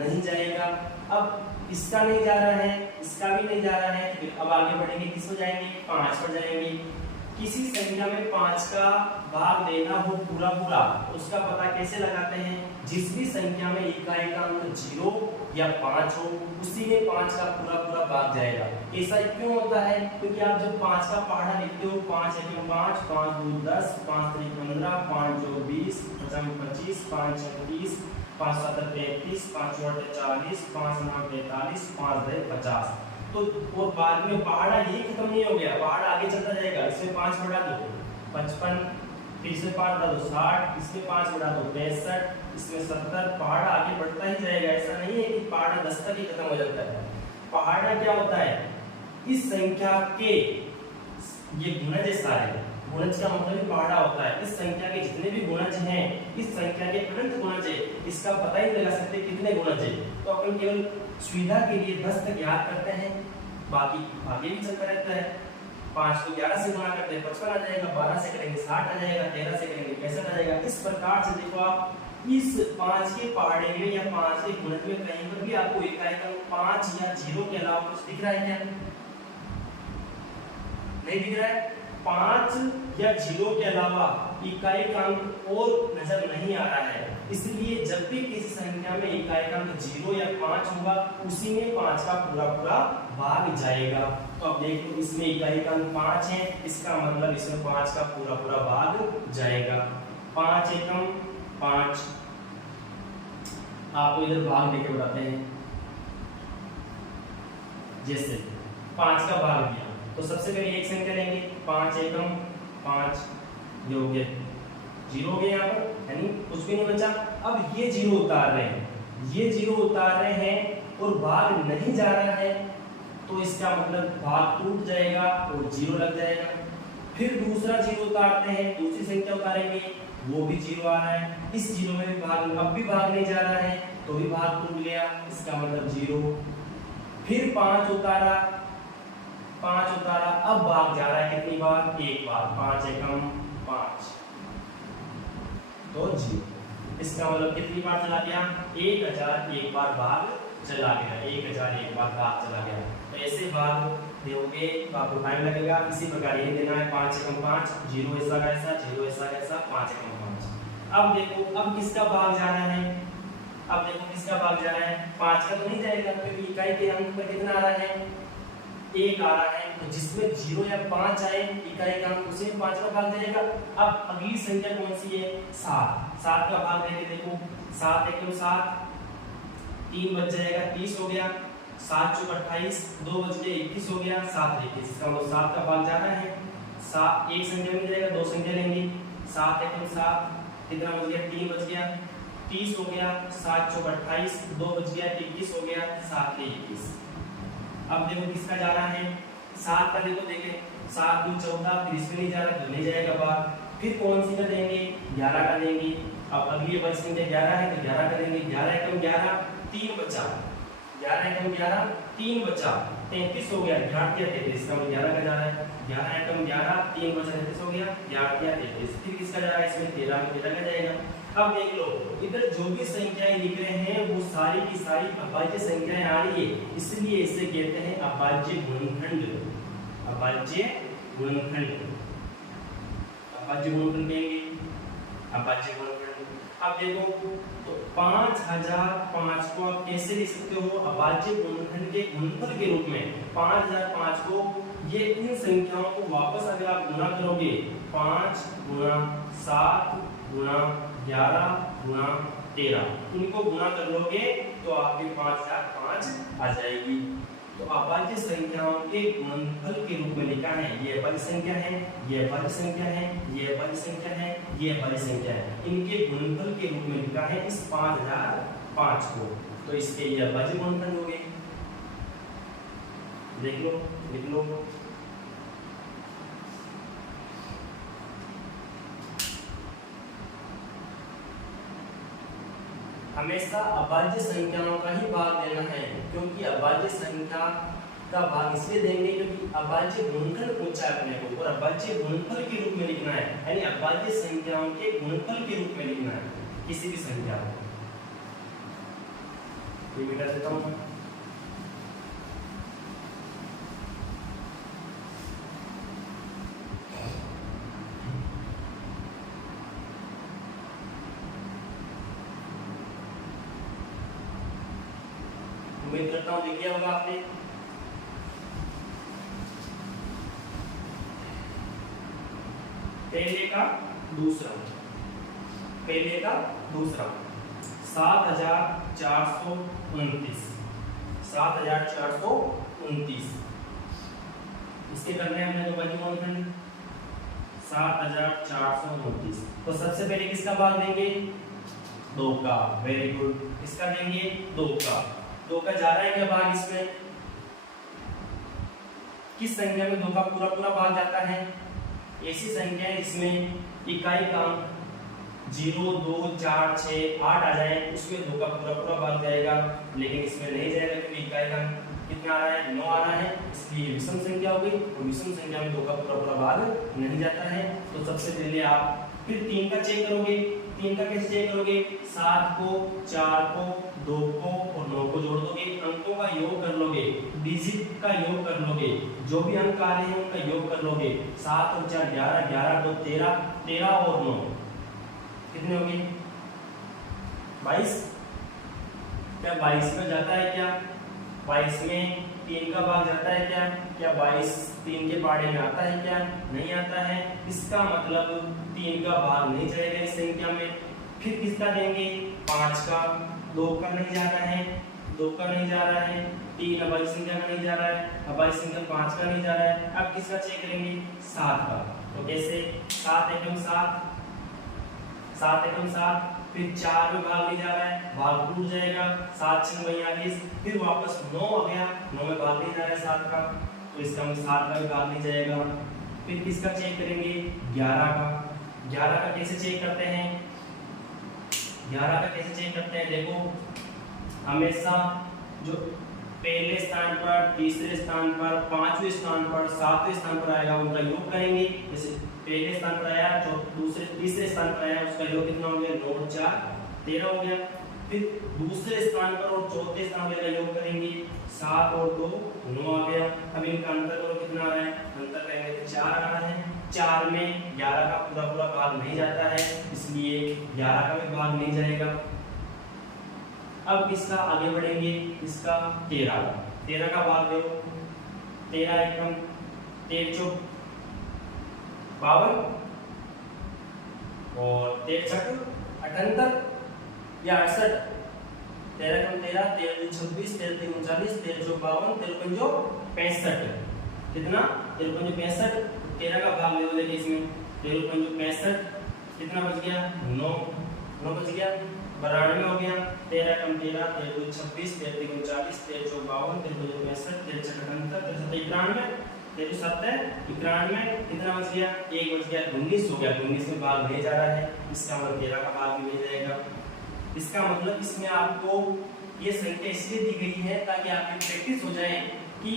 नहीं जाएगा। अब इसका नहीं जा रहा है, इसका भी नहीं जा रहा है, फिर अब आगे बढ़ेंगे, किस हो जाएंगे? 5 पर जाएंगे। किसी संख्या में 5 का भाग देना हो पूरा, उसका पता कैसे लगाते हैं? जिस भी संख्या में इकाई का अंक 0 या 5 हो, उसी में 5 का पूरा भाग जाएगा। ऐसा क्यों होता है? क्योंकि आप जब 5 का पहाड़ा लिखते हो, 5 1 5, 5 2 10, 5 3 15, 5 2 20, 5 25, 5 6 30, 5 7 33, 5 8 40, 5 9 43, 5 10 50। तो और बाद में पहाड़ा यही खत्म नहीं हो गया, पहाड़ा आगे चलता जाएगा। इसमें 5 बढ़ा दो 55, फिर इसमें 5 बढ़ा दो 60, इसमें 5 बढ़ा दो 65, इसमें 70, पहाड़ा आगे बढ़ता ही जाएगा। ऐसा नहीं है कि पहाड़ा 10 तक ही खत्म हो जाता है। पहाड़ा क्या होता है? इस संख्या के ये गुणज सारे, गुणज का मतलब पहाड़ा होता है। इस संख्या के जितने भी गुणज हैं, इस संख्या के अनंत गुणज है, इसका पता ही लगा सकते कितने गुणज है। तो अपन केवल सुविधा के लिए 10 तक याद करते हैं, बाकी आगे भी चलता रहता है। 5 को 11 से गुणा करते हैं 55 आ जाएगा, 12 से करेंगे 60 आ जाएगा, 13 से करेंगे 65 आ जाएगा। इस प्रकार से देखो आप इस 5 के पहाड़े में या 5 के गुणज में कहीं पर भी आपको इकाई का 5 या 0 के अलावा कुछ दिख रहा है क्या? नहीं दिख रहा है। 5 या 0 के अलावा इकाई का अंक और नजर नहीं आ रहा है। इसलिए जब भी किसी संख्या में इकाई 0 या 5 होगा उसी में 5 का पूरा पूरा भाग जाएगा। तो अब देख लो इसमें इकाई 5 है, इसका मतलब इसमें 5 का पूरा पूरा भाग जाएगा। 5 एकम 5। आपको इधर भाग देके बताते हैं। जैसे 5 का भाग दिया तो सबसे पहले एक संख्या लेंगे, 5 एकम 5, ये हो गया 0 हो गया यहाँ पर, यानी कुछ भी नहीं बचा। अब ये 0 उतार रहे हैं, ये 0 उतार रहे हैं और भाग नहीं जा रहा है, तो इसका मतलब भाग टूट जाएगा और 0 लग जाएगा। फिर दूसरा 0 उतारते हैं, दूसरी संख्या उतारेंगे, वो भी 0 आ रहा है, इस 0 में भी भाग, अब भी भाग नहीं जा रहा है तो भी भाग टूट गया, इसका मतलब 0। फिर 5 उतारा, 5 उतारा, अब भाग जा रहा है कितनी बार, एक बार, 5 एकम 5 तो 0। इसका मतलब कितनी बार चला गया, 1001 बार भाग चला गया, 1001 बार भाग चला गया। तो ऐसे भाग दोगे तो आपको टाइम लगेगा। इसी प्रकार ये देना है 5 एकम 5, 0 ऐसा कैसा, 0 ऐसा कैसा, 5 एकम 5। अब देखो अब किसका भाग जा रहा है, अब देखो किसका भाग जा रहा है, 5 का तो नहीं जाएगा क्योंकि इकाई के अंक पर कितना आ रहा है, 1 आ रहा है, तो जिसमें 0 या 5 आए इकाई का अंक उसे 5 का भाग जाएगा। अब अगली संख्या कौन सी है, 7। 7 का भाग लेके देखो, 7 एकम 7, 3 बच जाएगा, 30 हो गया, 7 चौक 28, 2 बच गए 21 हो गया, 7 21। इसका मतलब 7 का भाग जाना है, 7 एक संख्या मिल जाएगा, 2 संख्या लेंगे, 7 एकम 7, कितना बच गया, 3 बच गया, 30 हो गया, 7 चौक 28, 2 बच गया, 21 हो गया, 7 21। अब देखो किसका जा रहा है, 7 का देखो देखें, 7 2 14, फिर इसमें नहीं जा रहा तो नहीं जाएगा बाहर। फिर कौन सी का देंगे, 11 का देंगे। अब अगली बच संख्या 11 है तो 11 करेंगे, 11 एकम 11, 3 बचा, 11 एकम 11, 3 बचा, 33 हो गया, 11 33, इसका मतलब 11 का जा रहा है, 11 एकम 11, 3 बचा, 33 हो गया, 11 33। फिर किसका जा रहा है, इसमें 13 में 13 का जाएगा। अब देख लो इधर जो भी संख्याएं लिख रहे हैं वो सारी की सारी अभाज्य संख्याएं आ रही है, इसलिए इसे कहते हैं अभाज्य गुणनखंड। अभाज्य गुणनखंड, अभाज्य गुणनखंड कहेंगे, अभाज्य गुणनखंड। अब देखो तो 5005 को आप कैसे लिख सकते हो, अभाज्य गुणनखंड के गुणनफल के रूप में। 5005 को ये इन संख्याओं को वापस अगर आप गुणा करोगे, 5 गुणा 7 गुणा 11 गुणा 13, इनको गुणा कर लोगे तो आपके 5005 आ जाएगी। तो अभाज्य संख्याओं के गुणनफल के रूप में लिखा है, ये अभाज्य संख्या है, ये अभाज्य संख्या है, ये अभाज्य संख्या है, ये अभाज्य संख्या है, इनके गुणनफल के रूप में लिखा है इस 5005 को। तो इसके ये अभाज्य गुणनखंड हो गए, देख लो, लिख लो। हमेशा अभाज्य संख्याओं का ही भाग देना है, क्योंकि अभाज्य संख्या का भाग इसलिए देंगे क्योंकि अभाज्य गुणनखंड पूछा है अपने को, और अभाज्य गुणनफल के रूप में लिखना है, यानी अभाज्य संख्याओं के गुणनफल के रूप में लिखना है किसी भी संख्या को। ये मिटा देता हूं, उम्मीद करता हूं देखिए होगा आपने। पहले का दूसरा, पहले का दूसरा 7429, 7429 इसके करने हैं हमने जो बनी गुणनखंड 7429। तो सबसे पहले किसका भाग देंगे, 2 का, वेरी गुड। किसका देंगे, 2 का, 2 का जा रहा है क्या भाग इसमें, किस संख्या में 2 का पूरा पूरा भाग जाता है, ऐसी संख्या है जिसमें इकाई का अंक 0 2 4 6 8 आ जाए उसमें 2 का पूरा पूरा भाग जाएगा, लेकिन इसमें नहीं जाएगा क्योंकि इकाई का अंक कितना आ रहा है, 9 आ रहा है, इसलिए विषम संख्या हो गई, और विषम संख्या में 2 का पूरा पूरा भाग नहीं जाता है। तो सबसे पहले आप फिर 3 का चेक करोगे, 3 का कैसे चेक करोगे, 7 को 4 को 2 को और 9 को जोड़ दोगे, अंकों का योग कर लोगे, डिजिट का योग कर लोगे, जो भी अंक आ रहे हैं उनका योग कर लोगे, 7 और 4 11, 11 2 13, 13 और 9 कितने हो गए, 22 क्या 22 में जाता है क्या? 22 में 3 का भाग जाता है क्या? क्या 22 3 के पाड़े में आता है क्या? नहीं आता है। इसका मतलब 3 का भाग नहीं जाएगा इस संख्या में। फिर किसका देंगे? 5 का। 2 का नहीं जा रहा है, 2 का नहीं जा रहा है, 3 अभाज्य संख्या का नहीं जा रहा है, अभाज्य संख्या 5 का नहीं जा रहा है। अब किसका चेक करेंगे? 7 का। तो कैसे? 7 एकम 7, 7 एकम 7, फिर 4 में भाग नहीं जा रहा है, भाग टूट जाएगा, 7 6 42, फिर वापस 9 आ गया, 9 में भाग नहीं जा रहा है 7 का, तो इसका मतलब 7 का भी भाग नहीं जाएगा। फिर किसका चेक करेंगे? 11 का। 11 का कैसे चेक करते हैं? 11 का कैसे चेक करते हैं? देखो, हमेशा जो पहले स्थान पर, तीसरे स्थान पर, पांचवें स्थान पर, सातवें स्थान पर आएगा उनका योग करेंगे। जैसे पहले स्थान पर आया, जो दूसरे तीसरे स्थान पर आया, उसका योग कितना हो गया? 9 और 4 13 हो गया। फिर दूसरे स्थान पर और चौथे स्थान पर का योग करेंगे, 7 और 2 9 आ गया। अब इनका अंतर करो, कितना आ रहा है? अंतर करेंगे तो 4 आ रहा है। 4 में 11 का पूरा भाग नहीं जाता है, इसलिए 11 का भी भाग नहीं जाएगा। अब इसका आगे बढ़ेंगे, इसका 13 का भाग दो। 13 एकम 13 चौक 52 और 13 छक 78 या 68। 13 एकम 13, 13 26, 13 39, 13 चौक 52, 13 पंजो 65। कितना? 13 पंजो 65। 13 का भाग ले लो, देखिए इसमें 13 पंजो 65, कितना बच गया? 9 बच गया, 92 हो गया। 13 कम 13, 13 26, 13 39, 13 चौक 52, 13 65, 13 छक 78, 13 93, 13 91, कितना बच गया? 1 बच गया, 19 हो गया। 19 में भाग नहीं जा रहा है, इसका मतलब 13 का भाग भी नहीं जाएगा। इसका मतलब इसमें आपको ये संख्या इसलिए दी गई है ताकि आपकी प्रैक्टिस हो जाए कि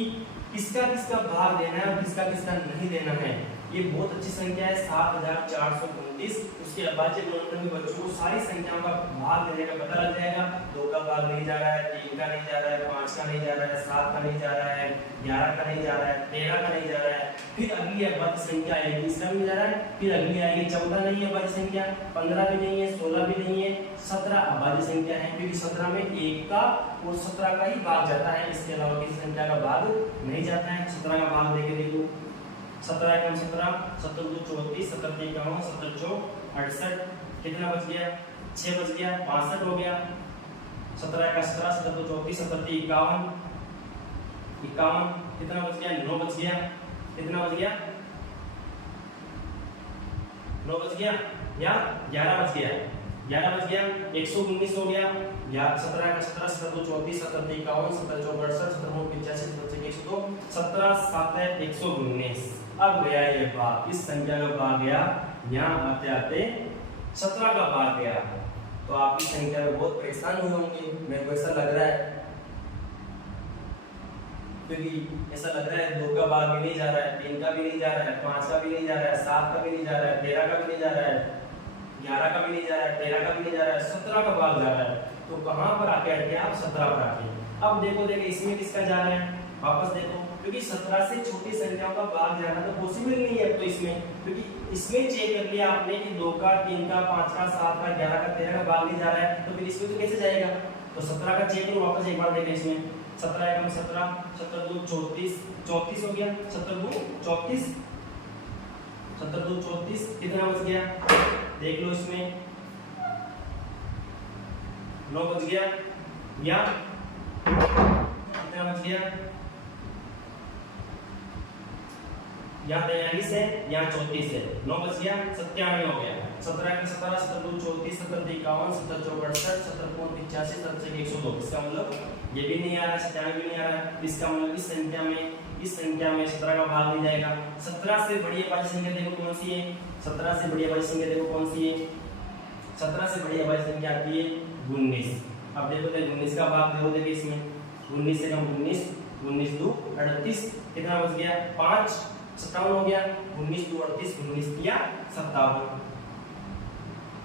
किसका किसका भाग देना है और किसका किसका नहीं देना है। ये बहुत अच्छी संख्या है 7429। उसके अभाज्य गुणनखंड में बच्चों को सारी संख्याओं का भाग देने का पता लग जाएगा। 2 का भाग नहीं जा रहा है, 3 का नहीं जा रहा है, 5 का नहीं जा रहा है, 7 का नहीं जा रहा है, 11 का नहीं जा रहा है, 13 का नहीं जा रहा है। फिर अगली अभाज्य संख्या आएगी, इसका भी नहीं जा रहा है। फिर अगली आएगी 14 नहीं है अभाज्य संख्या, 15 भी नहीं है, 16 भी नहीं है, 17 अभाज्य संख्या है, क्योंकि 17 में 1 का और 17 का ही भाग जाता है, इसके अलावा किसी संख्या का भाग नहीं जाता है। 17 का भाग देके देखो, 17 एकम 17, 17 2 34, 17 51, 17 चौक 68, कितना बच गया? 6 बच गया, 62 हो गया। 17 का 17, 17 2 34, 17 51, 51, कितना बच गया? 9 बच गया, कितना बच गया? 9 बच गया या 11 बच गया? 11 बच गया, 119 हो गया। 17 का 17, 17 2 34, 17 51, 17 चौक 68, 17 9 85, 17 102, 17 7 119। अब गया ये भाग, इस संख्या का भाग गया, यहाँ आते आते 17 का भाग गया। तो आप इस संख्या में बहुत परेशान हुए होंगे, मेरे को ऐसा लग रहा है, क्योंकि ऐसा लग रहा है 2 का भाग भी नहीं जा रहा है, 3 का भी नहीं जा रहा है, 5 का भी नहीं जा रहा है, 7 का भी नहीं जा रहा है, 13 का भी नहीं जा रहा है, 11 का भी नहीं जा रहा है, 13 का भी नहीं जा रहा है, 17 का भाग जा रहा है। तो कहाँ पर आके अटके आप? 17 पर आके। अब देखो इसमें किसका जा रहा है? वापस देखो, क्योंकि 17 से छोटी संख्याओं का भाग जाना तो पॉसिबल नहीं है। अब तो इसमें, क्योंकि इसमें चेक कर लिया आपने कि 2 का, 3 का, 5 का, 7 का, 11 का, 13 का भाग नहीं जा रहा है, तो फिर इसमें तो कैसे जाएगा? तो 17 का चेक करो, वापस एक बार देखें इसमें। 17 एकम 17, 17 2 34, 34 हो गया, 17 2 34, 17 2 34, कितना बच गया? देख लो इसमें 9 बच गया या कितना बच गया? यहाँ 43 है, यहाँ 34 है, 9 बच गया, 97 हो गया। 17 का 17, 17 2 34, 17 51, 17 चौक 68, 17 5 85, 17 102। इसका मतलब ये भी नहीं आ रहा, 97 भी नहीं आ रहा। इसका मतलब इस संख्या में 17 का भाग नहीं जाएगा। 17 से बड़ी अभाज्य संख्या देखो कौन सी है? 17 से बड़ी अभाज्य संख्या देखो कौन सी है? 17 से बड़ी अभाज्य संख्या आती है 19। अब देखो 19 का भाग देखो, देखिए इसमें 19 से कम 19, 19 2 38, कितना बच गया? 5 57 हो गया, 19 2 38, 19 किया 57।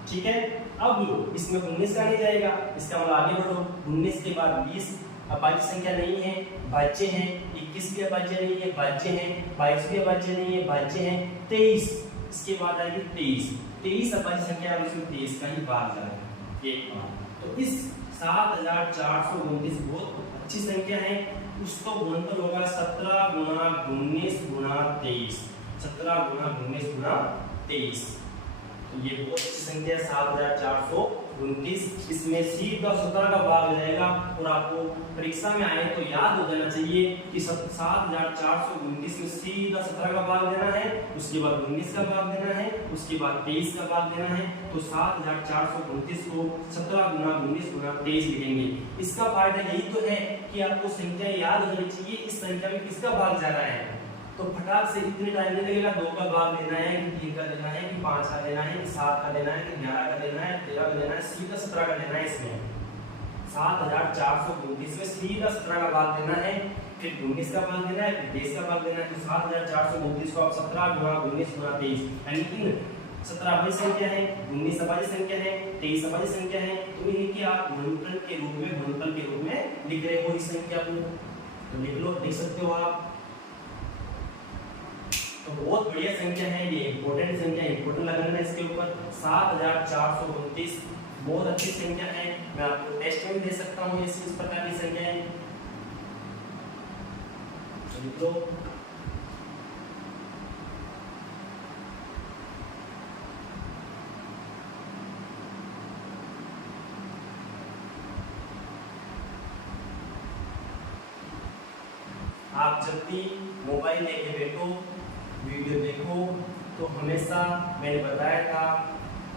ठीक है, अब इसमें 19 का नहीं जाएगा, इसका मतलब आगे बढ़ो। 19 के बाद 20 अभाज्य संख्या नहीं है, भाज्य है। 21 भी अभाज्य नहीं है, भाज्य है। 22 भी अभाज्य नहीं है, भाज्य है। 23, इसके बाद आएगी 23 अभाज्य संख्या और इसमें 23 का ही भाग जाएगा। एक बार तो इस 7429 बहुत अच्छी संख्या है। उसका गुणनफल होगा 17 गुणा 19 गुणा 23, 17 गुणा 19 गुणा 23। तो ये बहुत अच्छी संख्या है 7429। इसमें सीधा 17 का भाग जाएगा और आपको परीक्षा में आए तो याद हो जाना चाहिए कि 7429 में सीधा 17 का भाग देना है, उसके बाद 19 का भाग देना है, उसके बाद 23 का भाग देना है। तो 7429 को 17 गुणा 19 गुणा 23 लिखेंगे। इसका फायदा यही तो है कि आपको संख्या याद होनी चाहिए इस संख्या में किसका भाग जा रहा है। तो फटाक से इतने टाइम नहीं लगेगा 2 का भाग देना है कि 3 का देना है कि 5 का देना है कि 7 का देना है कि 11 का देना है 13 का देना है, सीधा 17 का देना है। इसमें 7429 में सीधा 17 का भाग देना है, फिर 19 का भाग देना है, फिर 23 का भाग देना है। तो 7429 को आप 17 गुणा 19 गुणा 23 यानी कि 17 अभाज्य संख्या है, 19 अभाज्य संख्या है, 23 अभाज्य संख्या है। तो इन्हीं की आप गुणनफल के रूप में लिख रहे हो इस संख्या को, तो लिख लो, लिख सकते हो आप। तो बहुत बढ़िया संख्या है ये, इंपॉर्टेंट संख्या, इंपॉर्टेंट लगाना है इसके ऊपर। 7429 बहुत अच्छी संख्या है। मैं आपको टेस्ट में भी दे सकता हूँ इस प्रकार की संख्याएं। लिख लो। आप जब भी मोबाइल लेके बैठो, वीडियो देखो, तो हमेशा मैंने बताया था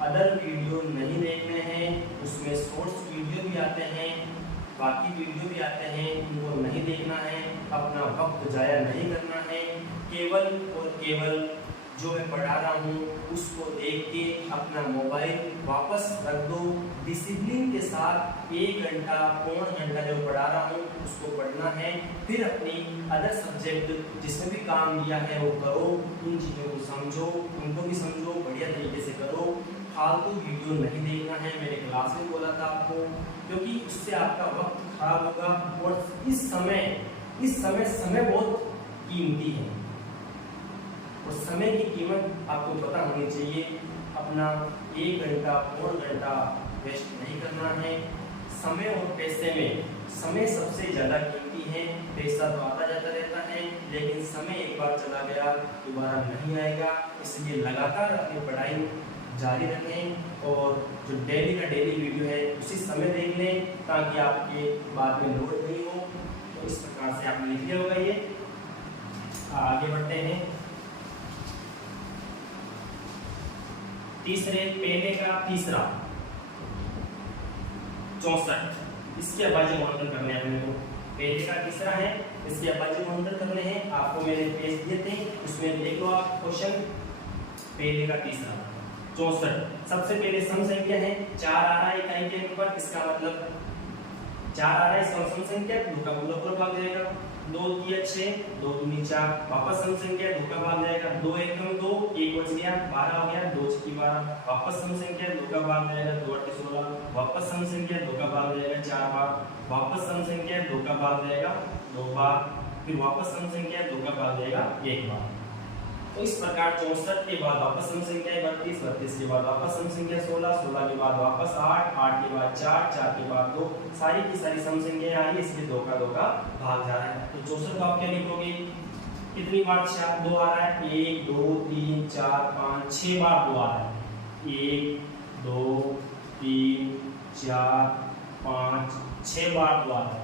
अदर वीडियो नहीं देखने हैं, उसमें शॉर्ट्स वीडियो भी आते हैं, बाकी वीडियो भी आते हैं, उनको नहीं देखना है, अपना वक्त जाया नहीं करना है। केवल और केवल जो मैं पढ़ा रहा हूँ उसको देख के अपना मोबाइल वापस रख दो। डिसिप्लिन के साथ 1 घंटा पौन घंटा जो पढ़ा रहा हूँ उसको पढ़ना है, फिर अपनी अदर सब्जेक्ट जिसमें भी काम लिया है वो करो, उन चीज़ों को समझो, उनको भी समझो, बढ़िया तरीके से करो। फालतू वीडियो नहीं देखना है, मैंने क्लास में बोला था आपको, क्योंकि उससे आपका वक्त खराब होगा। और इस समय बहुत कीमती है और समय की कीमत आपको पता होनी चाहिए। अपना 1 घंटा पौन घंटा वेस्ट नहीं करना है। समय और पैसे में समय सबसे ज़्यादा कीमती है। पैसा तो आता जाता रहता है, लेकिन समय एक बार चला गया दोबारा नहीं आएगा। इसलिए लगातार अपनी पढ़ाई जारी रखें और जो डेली का डेली वीडियो है उसी समय देख लें, ताकि आपके बाद में लोड नहीं हो। तो इस प्रकार से आपने लिख लिया होगा ये। आगे बढ़ते हैं। पहले का तीसरा 64, इसके अभाज्य गुणनफल करने हैं अपने को। पहले का तीसरा है, इसके अभाज्य गुणनफल करने हैं। आपको मैंने पेज दिए थे, उसमें देख लो आप क्वेश्चन। पहले का तीसरा 64, सबसे पहले सम संख्या है 4 आ रहा है इकाई के अंक पर, इसका मतलब 4 आ रहा है, इसका सम संख्या 2 का गुणनफल भाग जाएगा। 2 3 6, 2 दूनी 4, वापस सम संख्या 2 का भाग जाएगा। 2 एकम 2, 1 बच गया, 12 हो गया, 2 छक्की 12, वापस सम संख्या 2 का भाग जाएगा। 2 8 16, वापस सम संख्या 2 का भाग जाएगा 4 बार, वापस सम संख्या 2 का भाग जाएगा 2 बार, फिर वापस सम संख्या 2 का भाग जाएगा 1 बार। तो इस प्रकार 64 के बाद वापस सम संख्या 32, 32 के बाद वापस सम संख्या 16, 16 के बाद वापस 8, 8 के बाद 4, 4 के बाद 2, सारी की सारी सम संख्याएं आ रही है, इसलिए 2 का भाग जा रहा है। तो 64 को आप क्या लिखोगे? कितनी बार 2 आ रहा है? 1 2 3 4 5 6 बार 2 आ रहा है। 1 2 3 4 5 6 बार 2 आ रहा है।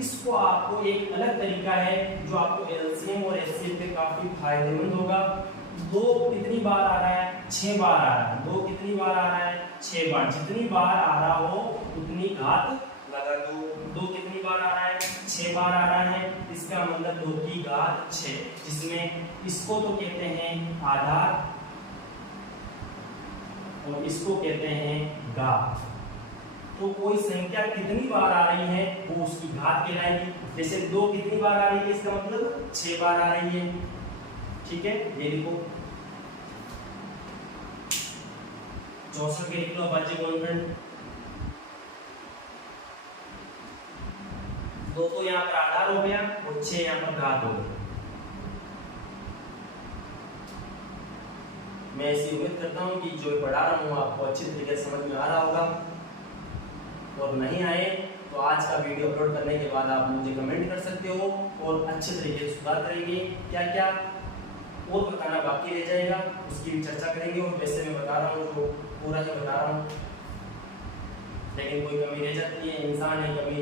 इसको आपको एक अलग तरीका है जो आपको एलसीएम और एचसीएफ पे काफी फायदेमंद होगा। 2 कितनी बार आ रहा है? 6 बार आ रहा है। 2 कितनी बार आ रहा है? 6 बार। जितनी बार आ रहा हो उतनी घात लगा दो। 2 कितनी बार आ रहा है? 6 बार आ रहा है, इसका मतलब 2 की घात 6, जिसमें इसको तो कहते हैं आधार और इसको कहते हैं घात। तो कोई संख्या कितनी बार आ रही है वो उसकी घात कहलाएगी। जैसे 2 कितनी बार आ रही है, इसका मतलब 6 बार आ रही है। ठीक है, ये लिखो 64 के लिख लो अभाज्य गुणनफल। 2 तो यहाँ पर आधार हो गया और 6 यहाँ पर घात हो गया। मैं ऐसी उम्मीद करता हूँ कि जो पढ़ा रहा हूँ आपको अच्छी तरीके से समझ में आ रहा होगा। और नहीं आए तो आज का वीडियो अपलोड करने के बाद आप मुझे कमेंट कर सकते हो और अच्छे तरीके से सुधार करेंगे। क्या क्या और बताना बाकी रह जाएगा उसकी भी चर्चा करेंगे। और वैसे मैं बता रहा हूँ जो पूरा ही बता रहा हूँ, लेकिन कोई कमी रह जाती है, इंसान है, कमी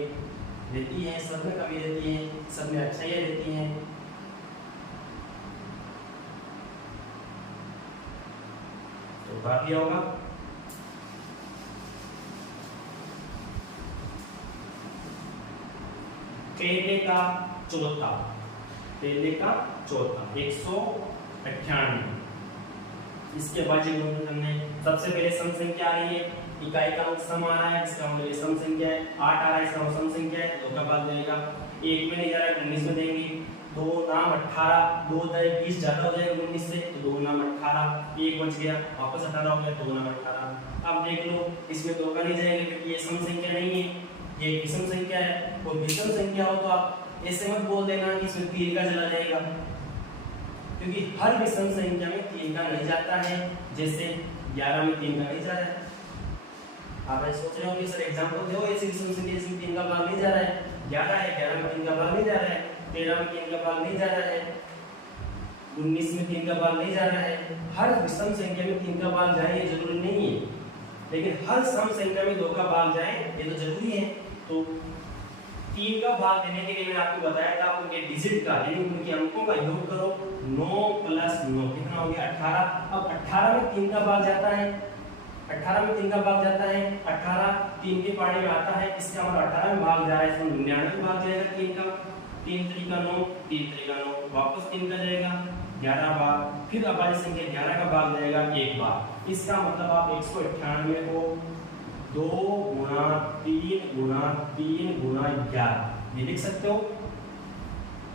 रहती है, सब में कमी रहती है, सब में अच्छाइयाँ रहती हैं। तो उतार दिया होगा। पहले का चौथा, पहले का चौथा 198। इसके बाद जो हमने सबसे पहले सम संख्या आ रही है, इकाई का अंक सम आ रहा है, इसका मतलब सम संख्या है 8 आ रहा है, इसका सम संख्या है, 2 का भाग जाएगा, 1 में नहीं जा रहा है 19 में देंगे, 2 नाम 18, 2 दे 20 ज्यादा हो जाएगा 19 से, तो 2 नाम 18, 1 बच गया, वापस 18 हो गया, 2 नाम 18। अब देख लो इसमें 2 का नहीं जाएगा क्योंकि ये सम संख्या नहीं है, ये विषम संख्या है। और विषम संख्या हो तो आप ऐसे मत बोल देना कि इसमें 3 का चला जाएगा, क्योंकि हर विषम संख्या में 3 का नहीं जाता है। जैसे 11 में 3 का नहीं जा रहा है। आप ऐसे सोच रहे होंगे सर एग्जांपल दो, ऐसे विषम संख्या जिसमें 3 का भाग नहीं जा रहा है। 11 है, 11 में 3 का भाग नहीं जा रहा है, 13 में 3 का भाग नहीं जा रहा है, 19 में 3 का भाग नहीं जा रहा है। हर विषम संख्या में 3 का भाग जाए ये जरूरी नहीं है, लेकिन हर सम संख्या में 2 का भाग जाए ये तो जरूरी है। तो 3 का भाग देने के लिए मैंने आपको बताया था उनके डिजिट का यानी उनके अंकों का योग करो। 9 + 9 कितना हो गया 18। अब 18 में 3 का भाग जाता है, 18 में 3 का भाग जाता है, 18 3 के पारी में आता है, इसका मतलब 18 में भाग जा रहा है, इसमें 99 में भाग जाएगा 3 का, 3 3 का 9, 3 3 का 9, वापस 3 का जाएगा 11 बार, फिर अभाज्य संख्या 11 का भाग जाएगा 1 बार। इसका मतलब आप 198 को 2 × 3 × 3 × 11 ये लिख सकते हो।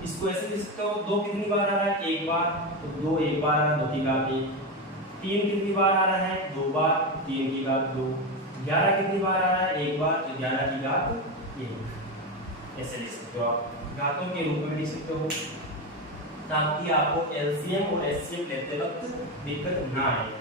इसको ऐसे लिख सकते हो, 2 कितनी बार आ रहा है 1 बार, तो 2 1 बार आ रहा है, 2 की घात 1। 3 कितनी बार आ रहा है 2 बार, 3 की घात 2। 11 कितनी बार आ रहा है 1 बार, तो 11 की घात 1। ऐसे लिख सकते हो, आप घातों के रूप में लिख सकते हो ताकि आपको एलसीएम और एचसीएम लेते वक्त दिक्कत ना आए।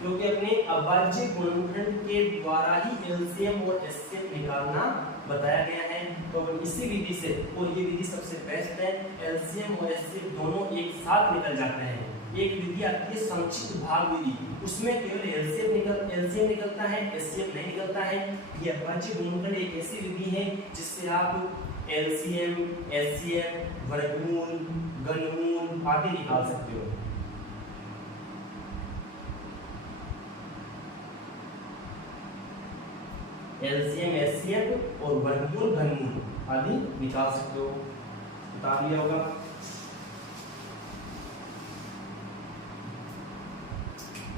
क्योंकि अपने अभाज्य गुणनखंड के द्वारा ही एलसीएम और एचसीएम निकालना बताया गया है। तो इसी विधि से, और ये विधि सबसे बेस्ट है, एलसीएम और एचसीएम दोनों एक साथ निकल जाते हैं। एक विधि आती है संक्षिप्त भाग विधि, उसमें केवल एलसीएम निकलता है, एचसीएम नहीं निकलता है। ये अभाज्य गुणनखंड एक ऐसी विधि है जिससे आप एलसीएम, एचसीएम, वर्गमूल, घनमूल आदि निकाल सकते हो। एलसीएम, एचसीएम और वर्गमूल, घनमूल आदि निकाल सकते हो। बता दिया होगा।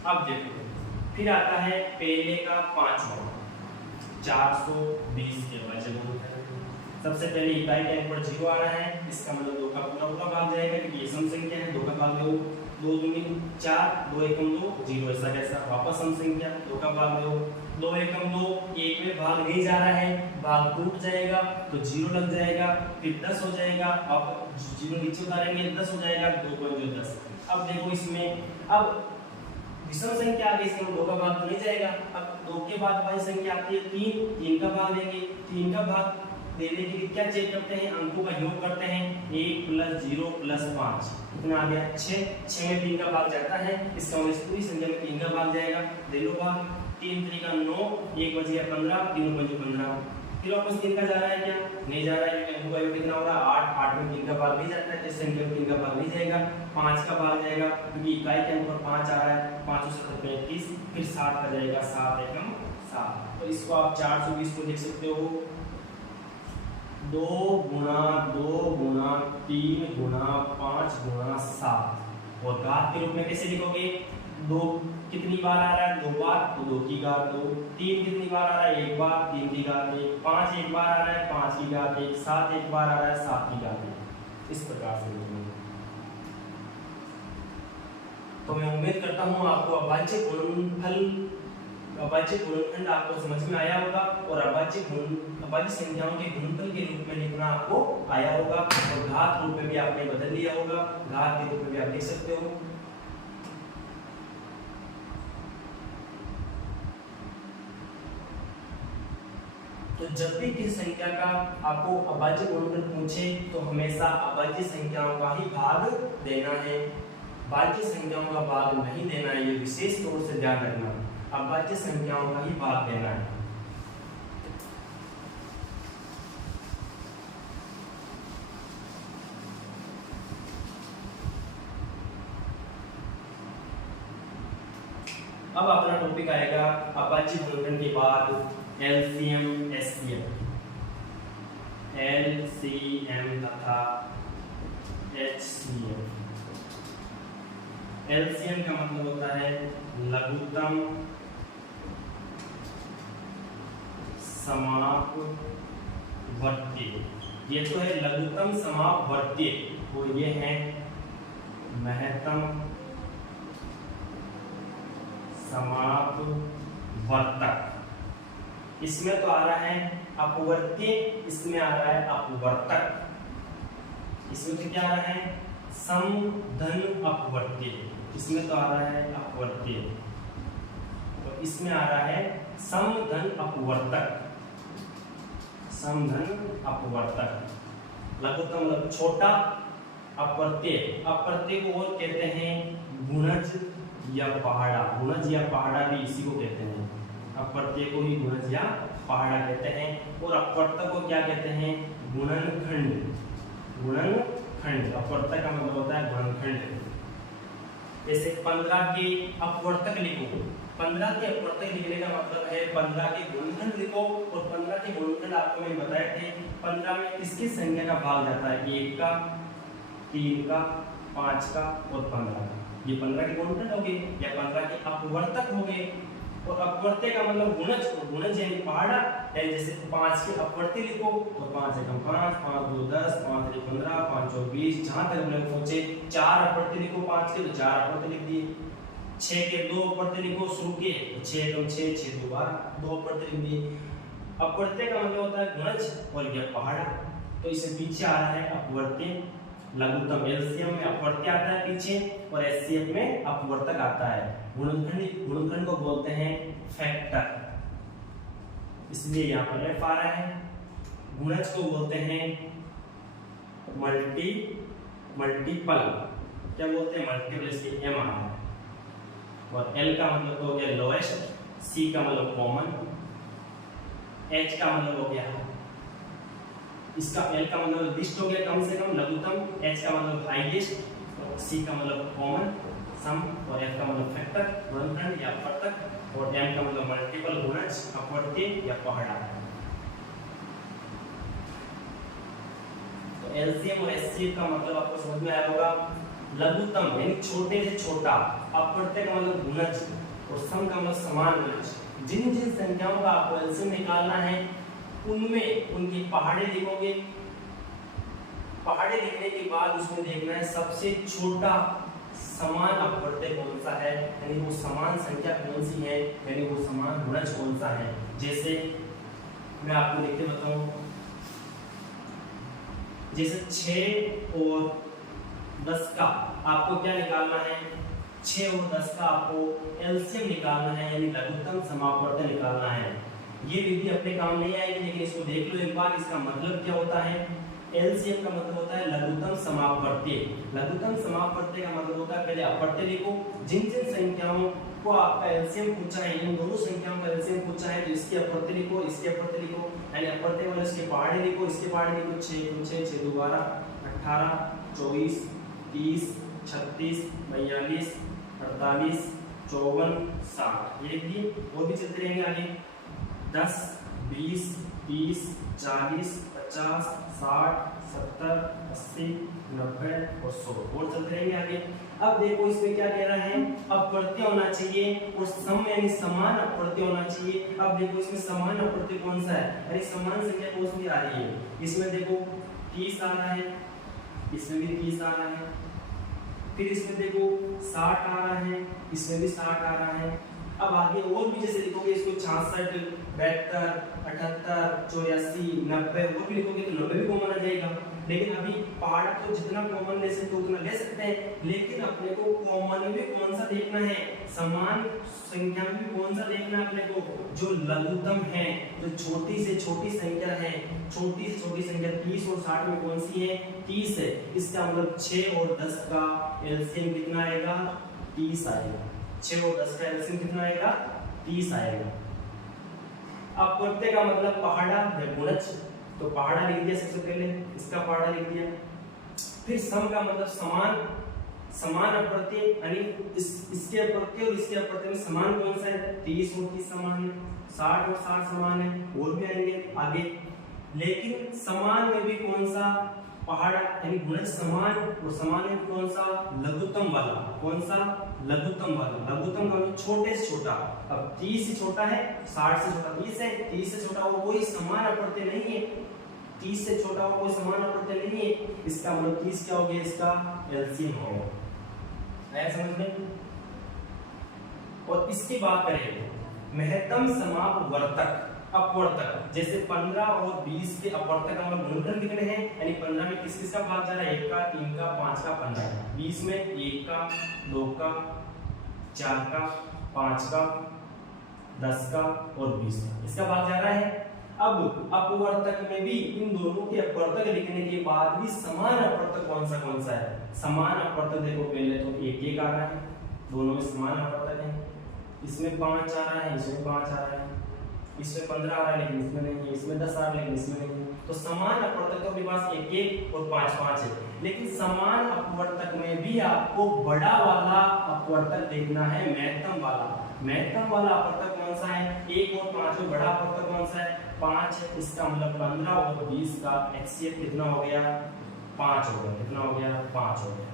अब देखो फिर आता है पहले का 5वां 420 के वजन। सबसे पहले इकाई के अंक पर 0 आ रहा है, इसका मतलब 2 का पूरा भाग जाएगा क्योंकि ये सम संख्या है। 2 का भाग दो, 2 दूनी 4, 2 एकम 2, 0 ऐसा कैसा, वापस सम संख्या 2 का भाग दो, 2 एकम 2, 1 में भाग नहीं जा रहा है, भाग टूट जाएगा तो 0 लग जाएगा, फिर 10 हो जाएगा, अब 0 नीचे उतारेंगे 10 हो जाएगा, 2 × 10। अब देखो इसमें अब विषम संख्या आ गई, इसमें 2 का भाग तो नहीं जाएगा। अब 2 के बाद वाली संख्या आती है 3, 3 का भाग देंगे। 3 का भाग देने के लिए क्या चेक करते हैं, अंकों का योग करते हैं। 1 + 0 + 5 कितना आ गया 6। 6 में 3 का भाग जाता है, इसका मतलब पूरी संख्या में 3 का भाग जाएगा। ले लो भाग, 3 3 का 9, 1 बच गया 15, 3 × 5 15। फिर वापस 3 का जा रहा है क्या, नहीं जा रहा है क्योंकि अंकों का योग कितना हो रहा है 8, 8 में 3 का भाग नहीं जाता है, इस संख्या में 3 का भाग नहीं जाएगा। 5 का भाग जाएगा क्योंकि इकाई के अंक पर 5 आ रहा है, 5 × 7 = 35, फिर 7 का जाएगा 7 एकम 7। तो इसको आप 420 को लिख सकते हो 2 × 2 × 3 × 5 × 7। और घात के रूप में कैसे लिखोगे, 2 कितनी बार आ रहा है 2 बार, तो 2 की घात 2। 3 कितनी बार आ रहा है 1 बार, 3 की घात 1। 5 1 बार आ रहा है, 5 की घात 1। 7 1 बार आ रहा है, 7 की घात 1। इस प्रकार से लिखेंगे। तो मैं उम्मीद करता हूँ आपको अभाज्य गुणनफल अभाज्य गुणनखंड आपको समझ में आया होगा और अभाज्य संख्याओं के गुणनफल के रूप में लिखना आपको आया होगा और घात रूप में भी आपने बदल लिया होगा, घात के रूप में भी आप लिख सकते हो। तो जब भी किसी संख्या का आपको अभाज्य गुणनखंड पूछे तो हमेशा अभाज्य संख्याओं का ही भाग देना है, भाज्य संख्याओं का भाग नहीं देना है। ये विशेष तौर से ध्यान रखना, अभाज्य संख्याओं का ही भाग देना है। अब अपना टॉपिक आएगा अभाज्य गुणनखंड के बाद एलसीएम एचसीएम, एलसीएम तथा एचसीएम। एलसीएम का मतलब होता है लघुत्तम समापवर्ती। ये तो है लघुत्तम समापवर्ती और ये है महत्तम समापवर्तक। इसमें तो आ रहा है अपवर्तीय, इसमें आ रहा है अपवर्तक। इसमें तो क्या आ रहा है समधन अपवर्तीय, इसमें तो आ रहा है अपवर्तीय और इसमें आ रहा है समधन अपवर्तक। समधन अपवर्तक लघुत्तम मतलब छोटा, अपवर्तीय, अपवर्तीय को और कहते हैं गुणज या पहाड़ा। गुणज या पहाड़ा भी इसी को कहते हैं, अपवर्तीय को ही गुणज या पहाड़ा कहते हैं और अपवर्तक को क्या कहते हैं गुणनखंड। गुणनखंड अपवर्तक का मतलब होता है गुणनखंड। जैसे 15 के अपवर्तक लिखो, 15 के अपवर्तक लिखने का मतलब है 15 के गुणनखंड लिखो और 15 के गुणनखंड आपको मैंने बताए थे 15 में किसकी संख्या का भाग जाता है 1 का, 3 का, 5 का और 15 का। ये 15 के गुणनखंड हो गए या 15 के अपवर्तक हो गए। और अपवर्त्य का मतलब गुणज, गुणज यानी पहाड़ा है। जैसे 5 के अपवर्त्य लिखो और 5 एकम 5, 5 2 10, 5 3 15, 5 4 20, जहां तक हम लोग पहुंचे। 4 अपवर्त्य लिखो 5 के तो 4 अपवर्त्य लिख दिए। 6 के 2 अपवर्त्य लिखो शुरू के 6 एकम 6, 6 2 12, 2 अपवर्त्य लिख दिए। अपवर्त्य का मतलब होता है गुणज और यह पहाड़ा। तो इससे पीछे आ रहा है अपवर्त्य। लघुत्तम एलसीएम में अपवर्त्य आता है पीछे और एचसीएफ में अपवर्तक आता है। गुणनखंड को बोलते हैं फैक्टर, इसलिए यहाँ पर एफ आ रहा है। गुणज को बोलते हैं मल्टीपल, क्या बोलते हैं मल्टीपल, इसलिए एम आ रहा है। और एल का मतलब तो हो गया लोएस्ट, सी का मतलब कॉमन, एच का मतलब हो गया इसका, एल का मतलब लिस्ट हो गया कम से कम लघुत्तम, एच का मतलब हाईएस्ट, सी का मतलब कॉमन सम और एफ का मतलब फैक्टर गुणनखंड या अपवर्तक और एम का मतलब मल्टीपल गुणज अपवर्त्य या पहाड़ा। तो एलसीएम और एचसीएफ का मतलब आपको समझ में आया होगा। लघुत्तम यानी छोटे से छोटा, अपवर्त्य का मतलब गुणज और सम का मतलब समान गुणज। जिन जिन संख्याओं का आपको एलसीएम निकालना है उनमें उनकी पहाड़े लिखोगे। पहाड़े लिखने के बाद उसमें देखना है सबसे छोटा समान अपवर्त्य कौन सा है, यानी वो समान संख्या कौन सी है, यानी वो समान गुणज कौन सा है। जैसे मैं आपको लिख के बताऊं, जैसे 6 और 10 का आपको क्या निकालना है, 6 और 10 का आपको एलसीएम निकालना है, यानी लघुत्तम समापवर्त्य निकालना है। ये विधि अपने काम नहीं आएगी, लेकिन इसको देख लो एक बार। इसका मतलब क्या होता है, एलसीएम का मतलब होता है लघुत्तम समापवर्त्य। लघुत्तम समापवर्त्य का मतलब होता है पहले अपवर्त्य लिखो। जिन जिन संख्याओं को आपका एलसीएम पूछा है, इन दोनों संख्याओं का एलसीएम पूछा है, तो इसके अपवर्त्य लिखो, इसके अपवर्त्य लिखो, यानी अपवर्त्य वाले इसके पहाड़े लिखो, इसके पहाड़े लिखो। 6 6 6 2 12, 18 24 30 36 42 48 54 60, ये लिखिए। और भी चलते रहेंगे आगे 10 20 30 40 50 60 70 80 90 और 100 और चलते रहेंगे आगे। अब देखो इसमें क्या कह रहा है, अपवर्त्य होना चाहिए और सम यानी समान अपवर्त्य होना चाहिए। अब देखो इसमें समान अपवर्त्य कौन सा है, यानी समान संख्या कौन सी आ रही है। इसमें देखो 30 आ रहा है, इसमें भी 30 आ रहा है, फिर इसमें देखो 60 आ रहा है, इसमें भी 60 आ रहा है, अब आगे और भी जैसे लिखोगे इसको 66, 72, 78, 84, 90 वो भी लिखोगे तो 90 भी कॉमन आ जाएगा। लेकिन अभी पहाड़ तो जितना कॉमन ले सकते हो उतना ले सकते हैं, लेकिन अपने को कॉमन में कौन सा देखना है, समान संख्या में कौन सा देखना है अपने को, जो लघुत्तम है, जो छोटी से छोटी संख्या है, छोटी से छोटी संख्या 30 और 60 में कौन सी है, 30 है। इसका मतलब 6 और 10 का एलसीएम कितना आएगा, 30 आएगा। 6 और 10 का एलसीएम कितना आएगा, 30 आएगा। अपवर्त्य का मतलब पहाड़ा या गुणज, तो पहाड़ा लिख दिया सबसे पहले, इसका पहाड़ा लिख दिया। फिर सम का मतलब समान, समान अपवर्त्य यानी इसके अपवर्त्य और इसके अपवर्त्य में समान कौन सा है, 30 और 30 समान है, 60 और 60 समान है, और भी आएंगे आगे। लेकिन समान में भी कौन सा पहाड़ा यानी गुणज समान, और समान में कौन सा, लघुत्तम वाला, कौन सा, लघुत्तम वाला। लघुत्तम का मतलब छोटे से छोटा। अब 30 से छोटा है, 60 से छोटा 30 है, 30 से छोटा वो कोई समान अपवर्त्य नहीं है, 30 से छोटा वो कोई समान अपवर्त्य नहीं है। इसका मतलब 30 क्या हो गया, इसका एलसीएम होगा। आया समझ में। और इसकी बात करें महत्तम समापवर्तक, अपवर्तक, जैसे 15 और 20 के अपवर्तक का मतलब गुणनखंड कितने हैं, यानी 15 में किस किस का भाग जा रहा है, 1 का, 3 का, 5 का, 15। 20 में 1 का, 2 का, 4 का, 5 का, 10 का और 20 का, इसका भाग जा रहा है। अब अपवर्तक में भी इन दोनों के अपवर्तक लिखने के बाद भी समान अपवर्तक कौन सा है, समान अपवर्तक देखो पहले तो 1 आ रहा है, दोनों में समान अपवर्तक है। इसमें 5 आ रहा है, इसमें 5 आ रहा है, इसमें 15 आ रहा है लेकिन इसमें नहीं है, इसमें 10 आ रहा है लेकिन इसमें नहीं है। तो समान अपवर्तक तो अपने पास 1 और 5 है। लेकिन समान अपवर्तक में भी आपको बड़ा वाला अपवर्तक देखना है, महत्तम वाला। महत्तम वाला अपवर्तक कौन सा है, 1 और 5 में बड़ा अपवर्तक कौन सा है, 5 है। इसका मतलब 15 और 20 का एचसीएफ कितना हो गया, 5 हो गया। कितना हो गया, 5 हो गया।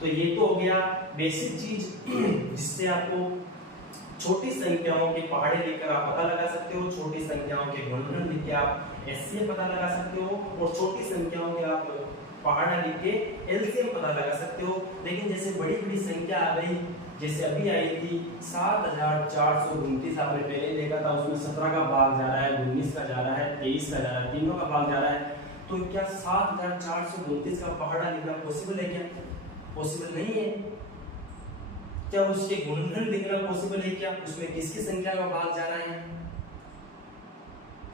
तो ये तो हो गया बेसिक चीज जिससे आपको छोटी संख्याओं के पहाड़े लेकर आप पता लगा सकते हो, छोटी संख्याओं के गुणनखंड लिख के आप एचसीएफ पता लगा सकते हो, और छोटी संख्याओं के आप पहाड़ा लिख के एलसीएम पता लगा सकते हो। लेकिन जैसे बड़ी बड़ी संख्या आ गई, जैसे अभी आई थी 7429, आपने पहले देखा था, उसमें 17 का भाग जा रहा है, 19 का जा रहा है, 23 का जा रहा है, तीनों का भाग जा रहा है। तो क्या 7429 का पहाड़ा लिखना पॉसिबल है क्या, पॉसिबल नहीं है। क्या उसके गुणनखंड लिखना पॉसिबल है क्या, उसमें किसकी संख्या का भाग जा रहा है।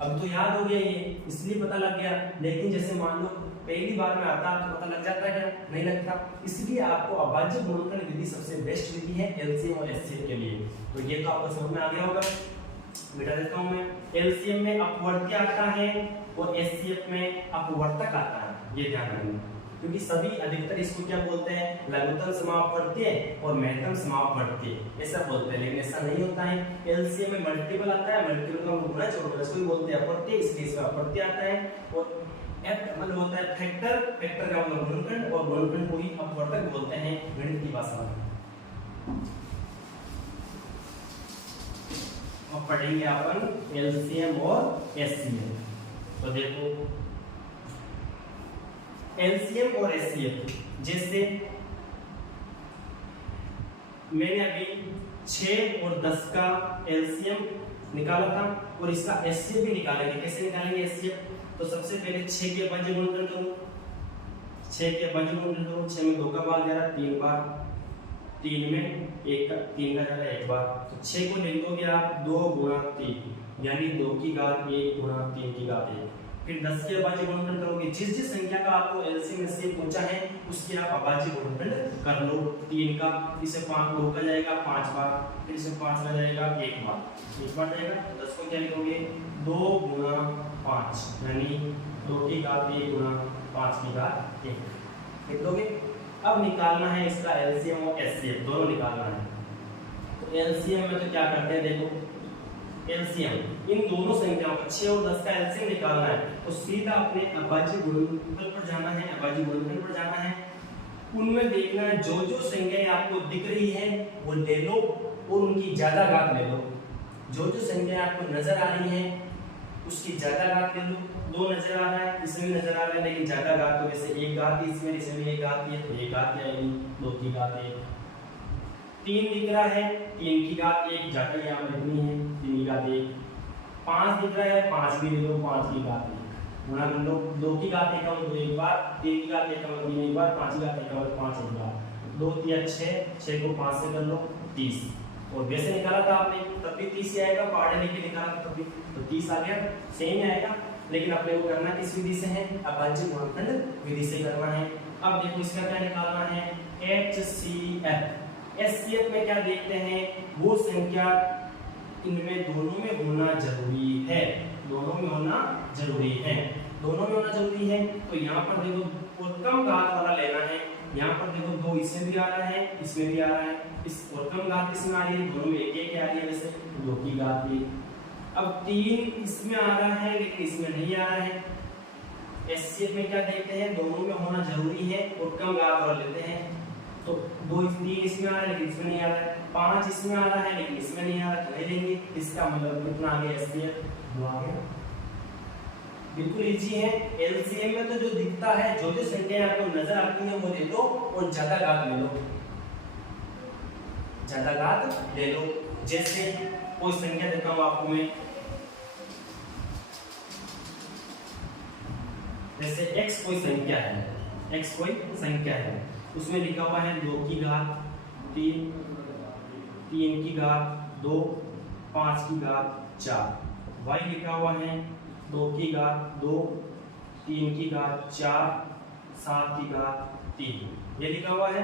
अब तो याद हो गया ये, इसलिए पता लग गया। लेकिन जैसे मान लो पहली बार में आता तो पता लग जाता है, नहीं लगता। इसलिए आपको अभाज्य गुणनखंड विधि सबसे बेस्ट विधि है एलसीएम और एचसीएफ के लिए। तो ये तो आपको समझ में आ गया होगा। बिठा देता हूं मैं, एलसीएम में अपवर्त्य आता है और एचसीएफ में अपवर्तक आता है, ये ध्यान रखना। क्योंकि सभी अधिकतर इसको क्या बोलते हैं, लघुत्तम समापवर्त्य और महत्तम समापवर्त्य ऐसा बोलते हैं, लेकिन ऐसा नहीं होता है। एलसीएम में मल्टीपल आता है, मल्टीपल का गुणज और गुणज को बोलते हैं अपवर्त्य, इसके इसका अपवर्त्य आता है। और एफ मतलब होता है फैक्टर, फैक्टर का मतलब गुणनखंड, और गुणनखंड को ही अपवर्तक बोलते हैं गणित की भाषा में। अब पढ़ेंगे अपन एलसीएम और एचसीएफ। तो देखो एलसीएम और एचसीएफ, जैसे मैंने अभी 6 और 10 का एलसीएम निकाला था और इसका एचसीएफ भी निकालेंगे। कैसे निकालेंगे एचसीएफ, तो सबसे पहले 6 के अभाज्य गुणनखंड करो, 6 के अभाज्य गुणनखंड करो। 6 में 2 का भाग जा रहा है 3 बार, 3 में 1 का 3 का जा रहा है 1 बार। तो 6 को लिख दोगे आप 2 गुणा 3 यानी 2 की घात 1 गुणा 3 की घात 1। फिर 10 के अभाज्य गुणनखंड करोगे, जिस जिस संख्या का आपको एलसीएम एचसीएफ पूछा है उसके आप अभाज्य गुणनखंड कर लो। 3 का, इसे 5 2 का जाएगा 5 बार, फिर इसे 5 का जाएगा 1 बार, 1 बार जाएगा। 10 को क्या लिखोगे 2 गुणा 5 यानी 2 की घात 1 गुणा 5 की घात 1 लिख दोगे। अब निकालना है इसका एलसीएम और एचसीएफ, दोनों निकालना है। तो एलसीएम में तो क्या करते हैं, देखो एलसीएम इन दोनों संख्याओं का 6 और 10 का एलसीएम निकालना है, तो सीधा अपने अभाज्य गुणनखंड पर जाना है, अभाज्य गुणनखंड पर जाना है। उनमें देखना है जो जो संख्याएं आपको दिख रही है वो ले लो और उनकी ज्यादा घात ले लो। जो जो संख्याएं आपको नजर आ रही है उसकी ज्यादा घात ले लो। 2 नजर आ रहा है, इसमें भी नजर आ रहा है, लेकिन ज्यादा घात तो जैसे 1 घात इसमें भी 1 घात है, तो 1 घात आएगी, 2 की घात 1। 3 दिख रहा है, 3 की घात 1 जाकर यहाँ पर लिखनी है, 3 की घात 1। 5 दिख रहा है, 5 भी ले लो, 5 की घात 1 गुणा कर लो, 2 की घात 1 2 एक बार, 3 की घात 1 3 एक बार, 5 की घात 1 5 एक बार, 2 3 6, 6 को 5 से कर लो 30। और वैसे निकाला था आपने तब भी 30 ही आएगा, पहाड़े लेके निकाला था तब भी तो 30 आ गया, सेम ही आएगा। लेकिन अपने को करना किस विधि से है, अभाज्य गुणनखंड विधि से करना है। अब देखो इसका क्या निकालना है, HCF। HCF में क्या देखते हैं, वो संख्या इनमें दोनों में होना जरूरी है, दोनों में होना जरूरी है, दोनों में होना जरूरी है। तो यहाँ पर देखो और कम घात वाला लेना है, यहाँ पर देखो 2 इसमें भी आ रहा है, इसमें भी आ रहा है, इस और कम घात इसमें आ रही है, दोनों में एक एक आ रही है, वैसे 2 की घात 1। अब 3 इसमें आ रहा है लेकिन इसमें नहीं आ रहा है। HCF में क्या देखते हैं, दोनों में होना जरूरी है और कम घात वाला लेते हैं। तो 2 3 इसमें आ रहा है लेकिन इसमें नहीं आ रहा है, 5 इसमें आ रहा है लेकिन इसमें नहीं आ रहा, तो नहीं लेंगे। इसका मतलब कितना आ गया, HCF 2 आ गया। बिल्कुल इजी है। एलसीएम में तो जो दिखता है, जो जो संख्याएं आपको नजर आती हैं वो ले लो और ज्यादा घात ले लो, ज्यादा घात ले लो। जैसे कोई संख्या देता हूं आपको मैं, जैसे x कोई संख्या है, x कोई संख्या है, उसमें लिखा हुआ है 2 की घात 3, 3 की घात 2, 5 की घात 4। y लिखा हुआ है 2 की घात 2, 3 की घात 4, 7 की घात 3, ये लिखा हुआ है।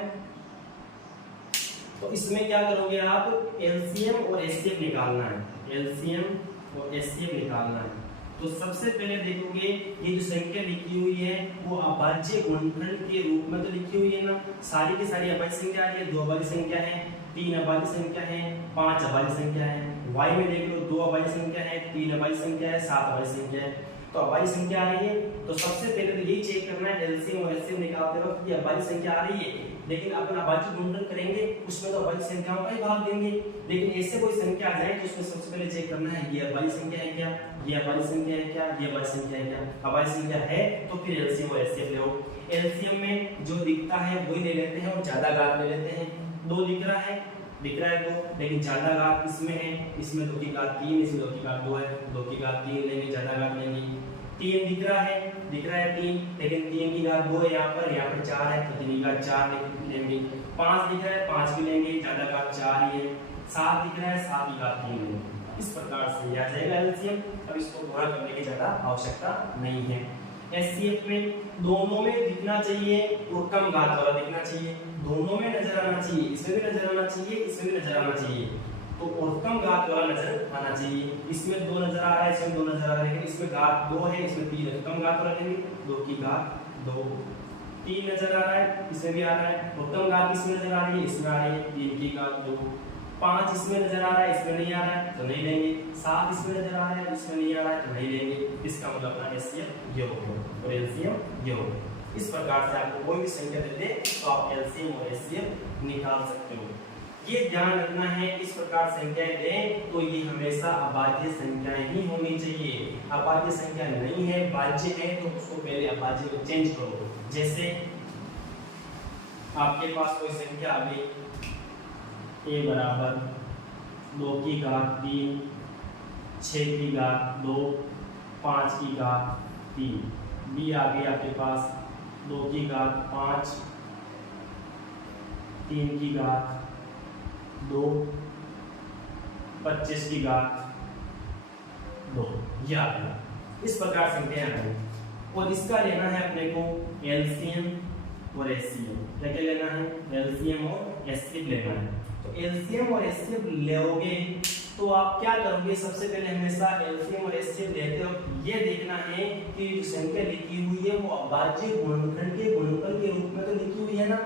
तो इसमें क्या करोगे आप, एलसीएम और एचसीएफ निकालना है, एलसीएम और एचसीएफ निकालना है। तो सबसे पहले देखोगे ये जो संख्या लिखी हुई है वो अभाज्य गुणनखंड के रूप में तो लिखी हुई है ना, सारी की सारी अभाज्य संख्या आ रही है, 2 अभाज्य संख्या है, 3 अभाज्य संख्या है, 5 अभाज्य संख्या है। y में देख लो 2 अभाज्य संख्या है, 3 अभाज्य संख्या है, 7 अभाज्य संख्या है, तो अभाज्य संख्या आ रही है। तो सबसे पहले तो यही चेक करना है एलसीएम और एचसीएफ निकालते वक्त ये अभाज्य संख्या आ रही है, लेकिन अपन अभाज्य गुणनखंड करेंगे उसमें तो अभाज्य संख्याओं का ही भाग देंगे। लेकिन ऐसे कोई संख्या आ जाए तो उसमें सबसे पहले चेक करना है ये अभाज्य संख्या है क्या, ये अभाज्य संख्या है क्या, ये अभाज्य संख्या है क्या। अभाज्य संख्या है तो फिर एलसीएम और एचसीएफ ले लो। एलसीएम में जो दिखता है वही ले लेते हैं और ज्यादा घात ले लेते हैं। 2 दिख रहा है 2, लेकिन ज्यादा घात इसमें है, इसमें 2 की घात 3, इसमें 2 की घात 2 है, 2 की घात 3 लेंगे, ज्यादा घात लेंगे। 3 दिख रहा है 3, लेकिन 3 की घात 2 है, यहाँ पर 4 है तो 3 की घात 4 लेंगे। 5 दिख रहा है 5 भी लेंगे, ज्यादा घात 4 ही है। 7 दिख रहा है 7 की घात 3 लेंगे। इस प्रकार से आ जाएगा एलसीएम। अब इसको गुणा करने की ज्यादा आवश्यकता नहीं है। एचसीएफ में दोनों में दिखना चाहिए और कम घात वाला दिखना चाहिए, दोनों में नजर आना चाहिए, इसमें भी नजर आना चाहिए, इसमें भी नजर आना चाहिए। तो और कम घात वाला नजर आना चाहिए। इसमें 2 नजर आ रहा है, इसमें 2 नजर आ रहा है, लेकिन इसमें घात 2 है, इसमें 3 है, कम घात वाला लेंगे। 2 की घात 2, 3 नजर आ रहा है, इसमें भी आ रहा है, और कम घात इसमें नजर आ रही है, इसमें आ रही है 3 की घात 2। 5 इसमें नजर आ रहा है, इसमें नहीं आ रहा है तो नहीं लेंगे। 7 इसमें नजर आ रहा है, इसमें नहीं आ रहा है तो नहीं लेंगे। इसका मतलब अपना एचसीएफ ये हो और एलसीएम ये हो। इस प्रकार से आपको कोई भी संख्या दे दे तो आप एलसीएम और एचसीएफ निकाल सकते हो। ये ध्यान रखना है, इस प्रकार संख्याएं दें तो ये हमेशा अभाज्य संख्याएं ही होनी चाहिए। अभाज्य संख्या नहीं है, भाज्य है, तो उसको पहले अभाज्य में चेंज करो। जैसे आपके पास कोई संख्या आ गई a बराबर 2 की घात 3, 6 की घात 2, 5 की घात 3। b आ गई आपके पास 2 की घात 5, 3 की घात 2, 25 की घात 2। ये आ गया। इस प्रकार संख्याएं आ गई और इसका लेना है अपने को एलसीएम और एचसीएफ। क्या क्या लेना है, एलसीएम और एचसीएफ लेना है। तो एलसीएम और एचसीएफ लोगे तो आप क्या करोगे, सबसे पहले हमेशा एलसीएम और एचसीएफ लेते हो ये देखना है कि जो संख्या लिखी हुई है वो अभाज्य गुणनखंड के गुणनफल के रूप में तो लिखी हुई है ना।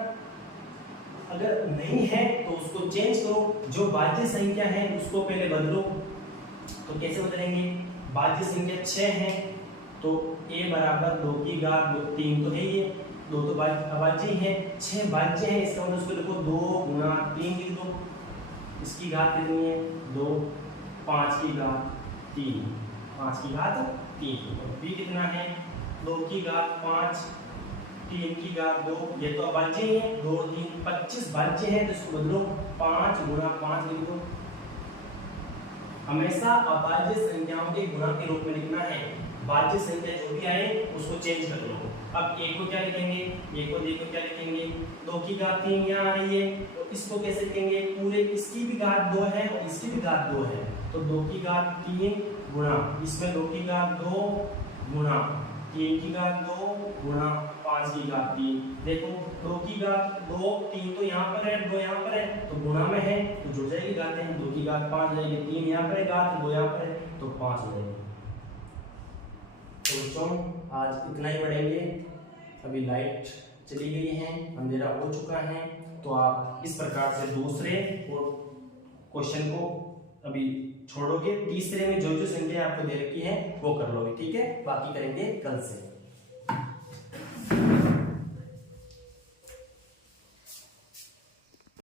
अगर नहीं है तो उसको चेंज करो, जो भाज्य संख्या है उसको पहले बदलो। तो कैसे बदलेंगे, भाज्य संख्या 6 है तो a बराबर 2 की घात 3 तो है ही है, 2 तो अभाज्य है, 6 भाज्य है, इसका मतलब उसको देखो 2 गुणा 3 लिख दो, इसकी घात कितनी है 2, 5 की घात 3, 5 की घात 3। b कितना है 2 की घात 5, 3 की घात 2, ये तो अभाज्य ही है, 2 और 3 25 भाज्य है, तो इसको बदलो 5 गुणा 5 लिख दो। हमेशा अभाज्य संख्याओं के गुणा के रूप में लिखना है, भाज्य संख्या जो भी आए उसको चेंज कर लो। अब एक को क्या लिखेंगे, एक को देखो क्या लिखेंगे, 2 की घात 3 यहाँ आ रही है, तो इसको कैसे लिखेंगे, पूरे इसकी भी घात 2 है और इसकी भी घात 2 है, तो 2 की घात 3 गुणा इसमें 2 की घात 2 गुणा 3 की घात 2 गुणा 5 की घात 3। देखो 2 की घात 2, 3 तो यहाँ पर है, 2 यहाँ पर है, तो गुणा में है तो जुड़ जाएगी घातें, 2 की घात 5 जाएगी, 3 यहाँ पर है घात, 2 यहाँ पर है, तो 5 हो जाएगी। तो बच्चों आज इतना ही पढ़ेंगे, अभी लाइट चली गई है, अंधेरा हो चुका है, तो आप इस प्रकार से दूसरे क्वेश्चन को अभी छोड़ोगे, तीसरे में जो जो संख्या आपको दे रखी है वो कर लोगे, ठीक है, बाकी करेंगे कल से।